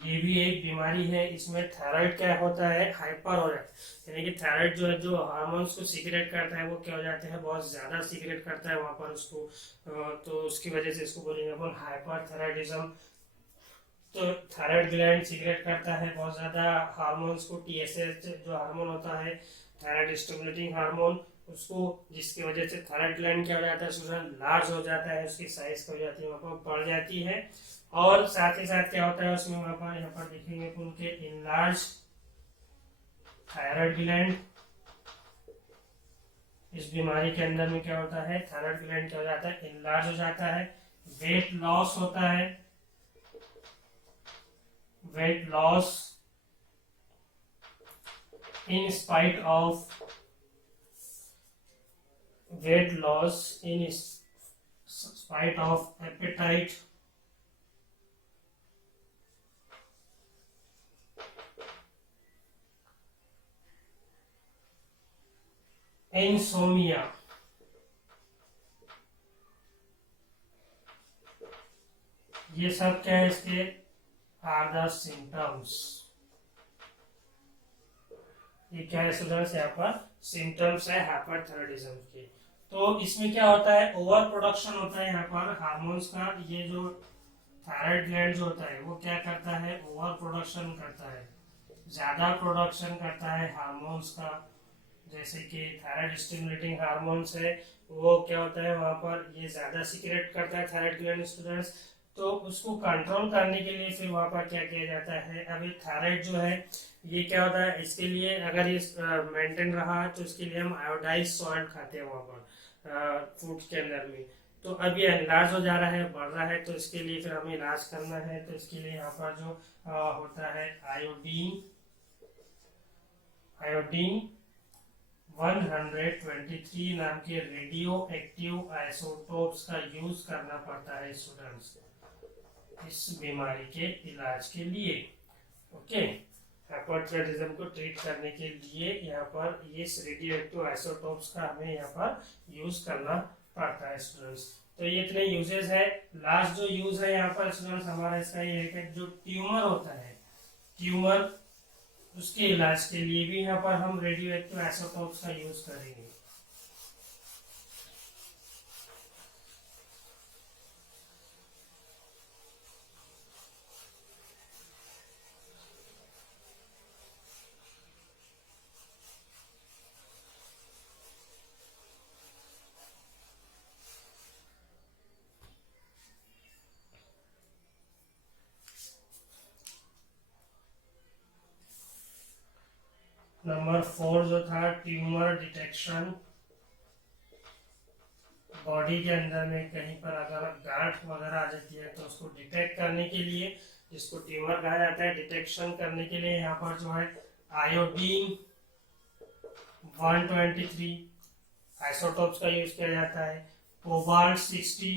ये भी एक बीमारी है, इसमें थायराइड क्या होता है, हाइपर हो जाता है, यानी कि थायराइड जो है जो हार्मोन्स को सीक्रेट करता है वो क्या हो जाते हैं, बहुत ज्यादा सीक्रेट करता है वहां पर उसको, तो उसकी वजह से इसको बोलेंगे अपन हाइपरथायराइडिज्म। तो थायराइड ग्लैंड सीक्रेट करता है बहुत ज्यादा हार्मोन्स को, टीएसएच जो हार्मोन होता है थायराइड स्टिमुलेटिंग हार्मोन, उसको, जिसकी वजह से थायराइड ग्लैंड क्या हो जाता है स्टूडेंट, लार्ज हो जाता है, उसकी साइज क्या हो जाती है वहां पर बढ़ जाती है। और साथ ही साथ क्या होता है उसमें वहां पर यहाँ पर देखेंगे उनके इनलार्ज थायराइड ग्लैंड। इस बीमारी के अंदर में क्या होता है, थायराइड ग्लैंड क्या हो जाता है, इनलार्ज हो जाता है, वेट लॉस होता है, weight loss in spite of weight loss in spite of appetite, insomnia, ये सब क्या है इसके आर द सिम्टम्स। ये क्या है स्टूडेंट्स, यहाँ पर सिम्टम्स है हाइपरथायराइडिज्म के। तो इसमें क्या होता है, ओवर प्रोडक्शन होता है यहाँ पर हार्मोन्स का। ये जो थायराइड ग्लैंड जो होता है वो क्या करता है, ओवर प्रोडक्शन करता है, ज्यादा प्रोडक्शन करता है हार्मोन्स का। जैसे कि थायराइड स्टिमुलेटिंग हार्मोन्स है, वो क्या होता है वहां पर ये ज्यादा सीक्रेट करता है थायराइड ग्लैंड स्टूडेंट्स। तो उसको कंट्रोल करने के लिए फिर वहां पर क्या किया जाता है, अभी थायराइड जो है ये क्या होता है, इसके लिए अगर ये मेंटेन रहा तो इसके लिए हम आयोडाइज सॉल्ट खाते हैं वहां पर फूड के अंदर में। तो अब ये इलाज हो जा रहा है, बढ़ रहा है, तो इसके लिए फिर हमें इलाज करना है। तो इसके लिए यहाँ पर जो होता है आयोडीन 123 नाम के रेडियो एक्टिव आइसोटोप्स का यूज करना पड़ता है स्टूडेंट्स इस बीमारी के इलाज के लिए। ओके, हाइपरथायराइडिज्म को ट्रीट करने के लिए यहाँ पर ये रेडियो एक्टिव आइसोटोप्स का हमें यहाँ पर यूज करना पड़ता है स्टूडेंट्स। तो ये इतने यूजेस है। लास्ट जो यूज है यहाँ पर स्टूडेंट्स हमारा इसका ये है कि जो ट्यूमर होता है, ट्यूमर उसके इलाज के लिए भी यहाँ पर हम रेडियो एक्टिव आइसोटोप्स का यूज करेंगे। नंबर 4 जो था ट्यूमर डिटेक्शन। बॉडी के अंदर में कहीं पर अगर गांठ वगैरह आ जाती है तो उसको डिटेक्ट करने के लिए, जिसको ट्यूमर कहा जाता है, डिटेक्शन करने के लिए यहाँ पर जो है आयोडीन 123 आइसोटोप्स का यूज किया जाता है। कोबाल्ट 60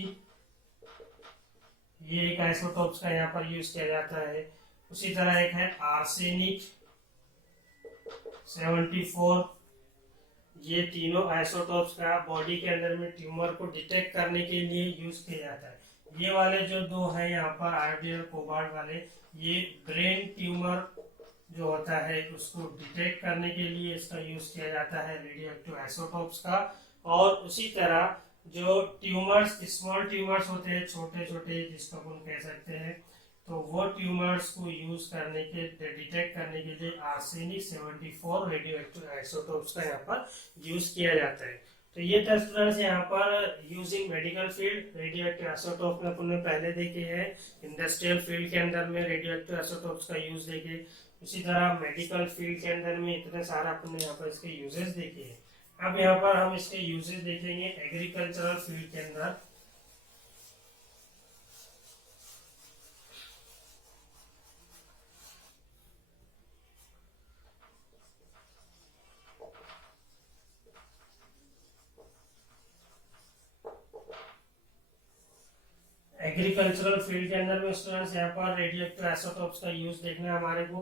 ये एक आइसोटोप्स का यहाँ पर यूज किया जाता है। उसी तरह एक है आर्सेनिक 74, ये तीनों आइसोटोप्स का बॉडी के अंदर में ट्यूमर को डिटेक्ट करने के लिए यूज किया जाता है। ये वाले जो दो है यहाँ पर आयोडीन और कोबाल्ट वाले, ये ब्रेन ट्यूमर जो होता है उसको डिटेक्ट करने के लिए इसका यूज किया जाता है रेडियो एक्टिव आइसोटोप्स का। और उसी तरह जो ट्यूमर्स, स्मॉल ट्यूमर्स होते हैं, छोटे छोटे जिसको अपन कह सकते हैं, तो वो ट्यूमर्स को यूज करने के, डिटेक्ट करने के लिए आर्सेनिक 74 रेडियो एक्टिव आइसोटोप्स का यहाँ पर यूज किया जाता है। तो ये था स्टूडेंट्स यहाँ पर using medical field radio active isotope में अपन पहले देखे हैं। इंडस्ट्रियल फील्ड के अंदर में रेडियो एक्टिव आइसोटोप्स का यूज देखे। उसी तरह मेडिकल फील्ड के अंदर में इतने सारा अपन यहाँ पर इसके यूजेस देखे हैं। अब यहाँ पर हम इसके यूजेस देखेंगे एग्रीकल्चरल फील्ड के अंदर। एग्रीकल्चरल फील्ड के अंदर में स्टूडेंट्स यहाँ पर रेडियो एक्टिव आइसोटोप्स का यूज देखना है हमारे को।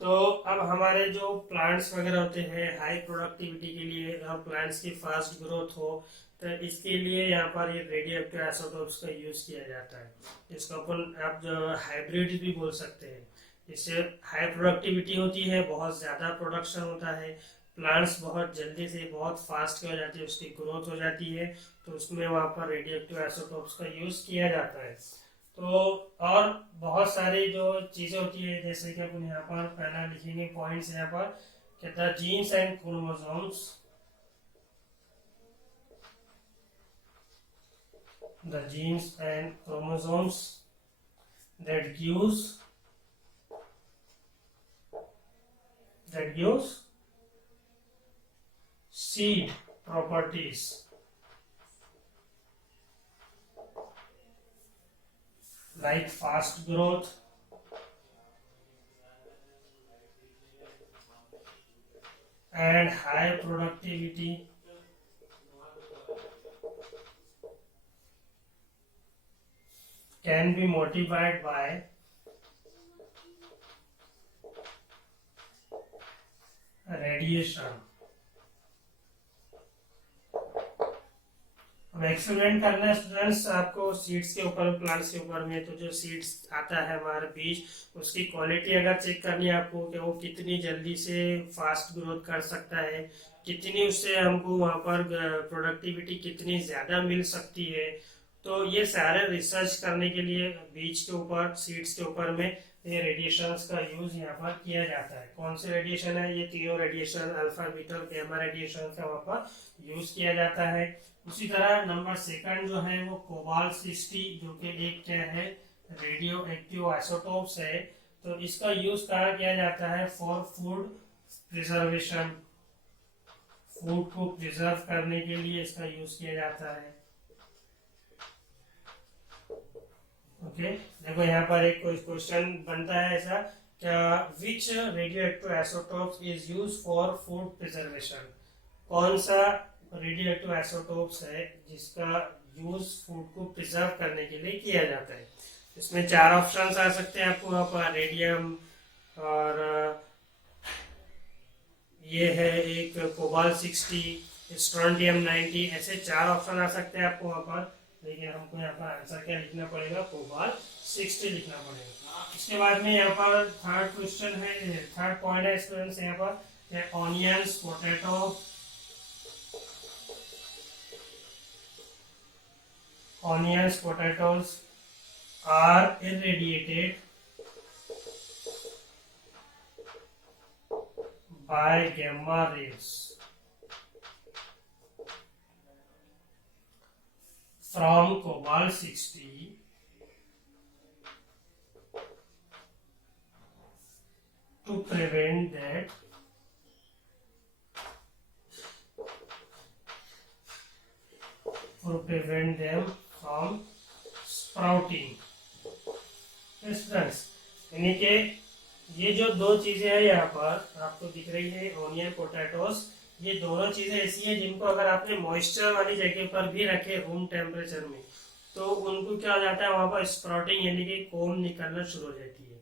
तो अब हमारे जो प्लांट्स वगैरह होते हैं हाई प्रोडक्टिविटी के लिए, प्लांट्स की फास्ट ग्रोथ हो, तो इसके लिए यहाँ पर ये रेडियो एक्टिव आइसोटोप्स का यूज किया जाता है। इसको अपन आप जो हाइब्रिड भी बोल सकते हैं। इससे हाई प्रोडक्टिविटी होती है, बहुत ज्यादा प्रोडक्शन होता है, प्लांट्स बहुत जल्दी से बहुत फास्ट हो जाती है, उसकी ग्रोथ हो जाती है, तो उसमें वहाँ पर रेडियो एक्टिव आइसोटोप्स का यूज किया जाता है। तो और बहुत सारी जो चीजें होती है, जैसे कि अपन यहाँ पर पहला लिखेंगे पॉइंट्स यहाँ पर कि the genes and chromosomes, the genes and chromosomes that gives seed properties like fast growth, and high productivity, can be modified by radiation। अब एक्सपेरिमेंट करना है स्टूडेंट्स आपको सीड्स के ऊपर, प्लांट्स के ऊपर में। तो जो सीड्स आता है हमारा बीज, उसकी क्वालिटी अगर चेक करनी है आपको कि वो कितनी जल्दी से फास्ट ग्रोथ कर सकता है, कितनी उससे हमको वहाँ पर प्रोडक्टिविटी कितनी ज्यादा मिल सकती है। तो ये सारे रिसर्च करने के लिए बीज के ऊपर, सीड्स के ऊपर में ये रेडिएशंस का यूज यहाँ पर किया जाता है। कौन से रेडिएशन है? ये तीनों रेडिएशन, अल्फा, बीटा और गामा रेडिएशन का वहाँ पर यूज किया जाता है। उसी तरह नंबर सेकंड जो है वो कोबाल्ट 60, जो कि एक क्या है, रेडियो एक्टिव आइसोटोप्स है। तो इसका यूज कहाँ किया जाता है? फॉर फूड प्रिजर्वेशन, फूड को प्रिजर्व करने के लिए इसका यूज किया जाता है। ओके, देखो यहाँ पर एक कोई क्वेश्चन बनता है ऐसा, क्या which radio active isotopes is use for food preservation? कौन सा रेडियो एक्टिव आइसोटोप्स है जिसका यूज फूड को प्रिजर्व करने के लिए किया जाता है? इसमें चार ऑप्शंस आ सकते हैं आपको वहाँ पर, रेडियम, और ये है एक कोबाल्ट 60, स्ट्रोंटियम 90, ऐसे चार ऑप्शन आ सकते हैं आपको वहाँ पर। लेकिन हमको यहाँ पर आंसर क्या लिखना पड़ेगा? कोबाल्ट 60 लिखना पड़ेगा। इसके बाद में यहाँ पर थर्ड क्वेश्चन है, थर्ड पॉइंट है स्टूडेंट्स यहाँ पर, onions, potato, onions, potatoes are irradiated by gamma rays from cobalt 60 to prevent that them from sprouting। Students, यानी कि ये जो दो चीजें हैं यहाँ पर आपको दिख रही है, ओनियन, पोटैटोस, ये दोनों चीजें ऐसी हैं जिनको अगर आपने मॉइस्चर वाली जगह पर भी रखे रूम टेम्परेचर में, तो उनको क्या हो जाता है, वहां पर स्प्राउटिंग यानी कि कोम निकलना शुरू हो जाती है,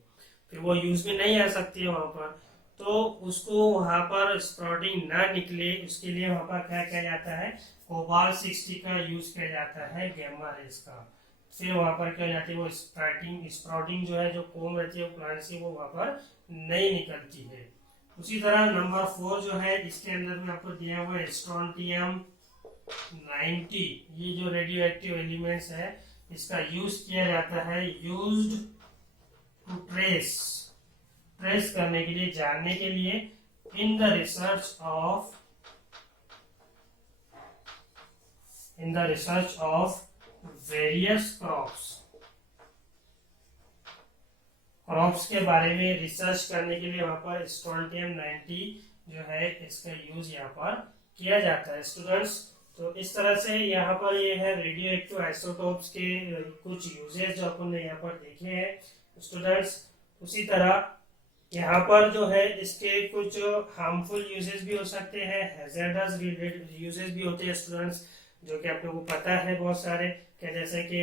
फिर वो यूज में नहीं आ सकती है वहां पर। तो उसको वहां पर स्प्राउटिंग ना निकले, उसके लिए वहां पर क्या किया जाता है? कोबाल्ट 60 का यूज किया जाता है, गामा रेज का। फिर वहां पर क्या हो जाती है, वो स्प्राउटिंग जो है, जो कोम रहती है प्लांट से, वो वहां पर नहीं निकलती है। उसी तरह नंबर 4 जो है, इसके अंदर में आपको दिया हुआ है स्ट्रोंटियम 90, ये जो रेडियो एक्टिव एलिमेंट्स है, इसका यूज किया जाता है, यूज्ड टू ट्रेस करने के लिए, जानने के लिए, in the research of various crops के बारे में रिसर्च करने के लिए वहां पर स्ट्रोंटियम 90 जो है, इसका यूज यहाँ पर किया जाता है स्टूडेंट्स। तो इस तरह से यहाँ पर ये है रेडियो एक्टिव आइसोटोप्स के कुछ यूजेस जो अपन ने यहाँ पर देखे हैं स्टूडेंट्स। उसी तरह यहाँ पर जो है, इसके कुछ हार्मफुल यूजेस भी हो सकते हैं, हैजर्डस यूजेस भी होते हैं स्टूडेंट्स, जो कि आप लोगों को पता है बहुत सारे, कि जैसे कि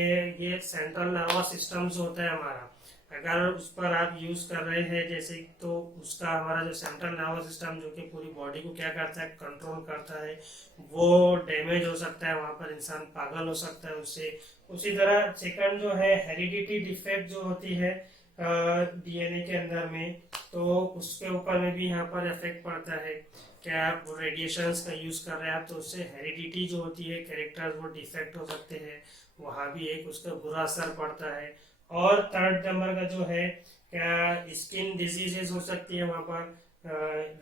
ये सेंट्रल नर्वस सिस्टम जो होता है हमारा, अगर उस पर आप यूज कर रहे हैं जैसे, तो उसका हमारा जो सेंट्रल नर्वस सिस्टम जो कि पूरी बॉडी को क्या करता है, कंट्रोल करता है, वो डैमेज हो सकता है, वहां पर इंसान पागल हो सकता है उससे। उसी तरह सेकंड जो है, हेरिडिटी डिफेक्ट जो होती है डीएनए के अंदर में, तो उसके ऊपर में भी यहाँ पर इफेक्ट पड़ता है। क्या आप रेडिएशंस का यूज कर रहे हैं तो उससे हेरिडिटी जो होती है, कैरेक्टर्स वो डिफेक्ट हो सकते हैं, वहां भी एक उसका बुरा असर पड़ता है। और थर्ड नंबर का जो है, क्या स्किन डिजीजेस हो सकती है वहां पर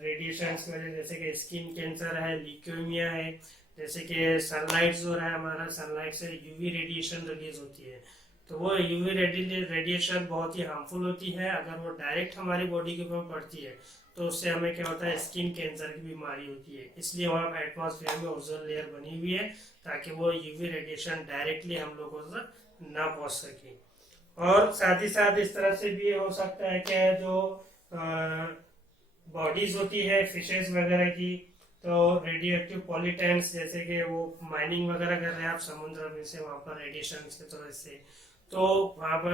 रेडिएशन की वजह, जैसे कि स्किन कैंसर है, ल्यूकेमिया है, जैसे कि सनलाइट जो है हमारा, सनलाइट से यूवी रेडिएशन रिलीज होती है, तो वो यूवी रेडिएशन बहुत ही हार्मफुल होती है। अगर वो डायरेक्ट हमारी बॉडी के ऊपर पड़ती है तो उससे हमें क्या होता है, स्किन कैंसर की बीमारी होती है। इसलिए वहाँ पर एटमॉस्फेयर में ओजोन लेयर बनी हुई है, ताकि वो यूवी रेडिएशन डायरेक्टली हम लोगों तक ना पहुंच सके। और साथ ही साथ इस तरह से भी हो सकता है कि जो बॉडीज होती है फिशेस वगैरह की, तो रेडियो एक्टिव पॉल्यूटेंट्स, जैसे कि वो माइनिंग वगैरह कर रहे हैं आप समुद्र में से, वहां पर रेडिएशन की तरह से, तो वहां पर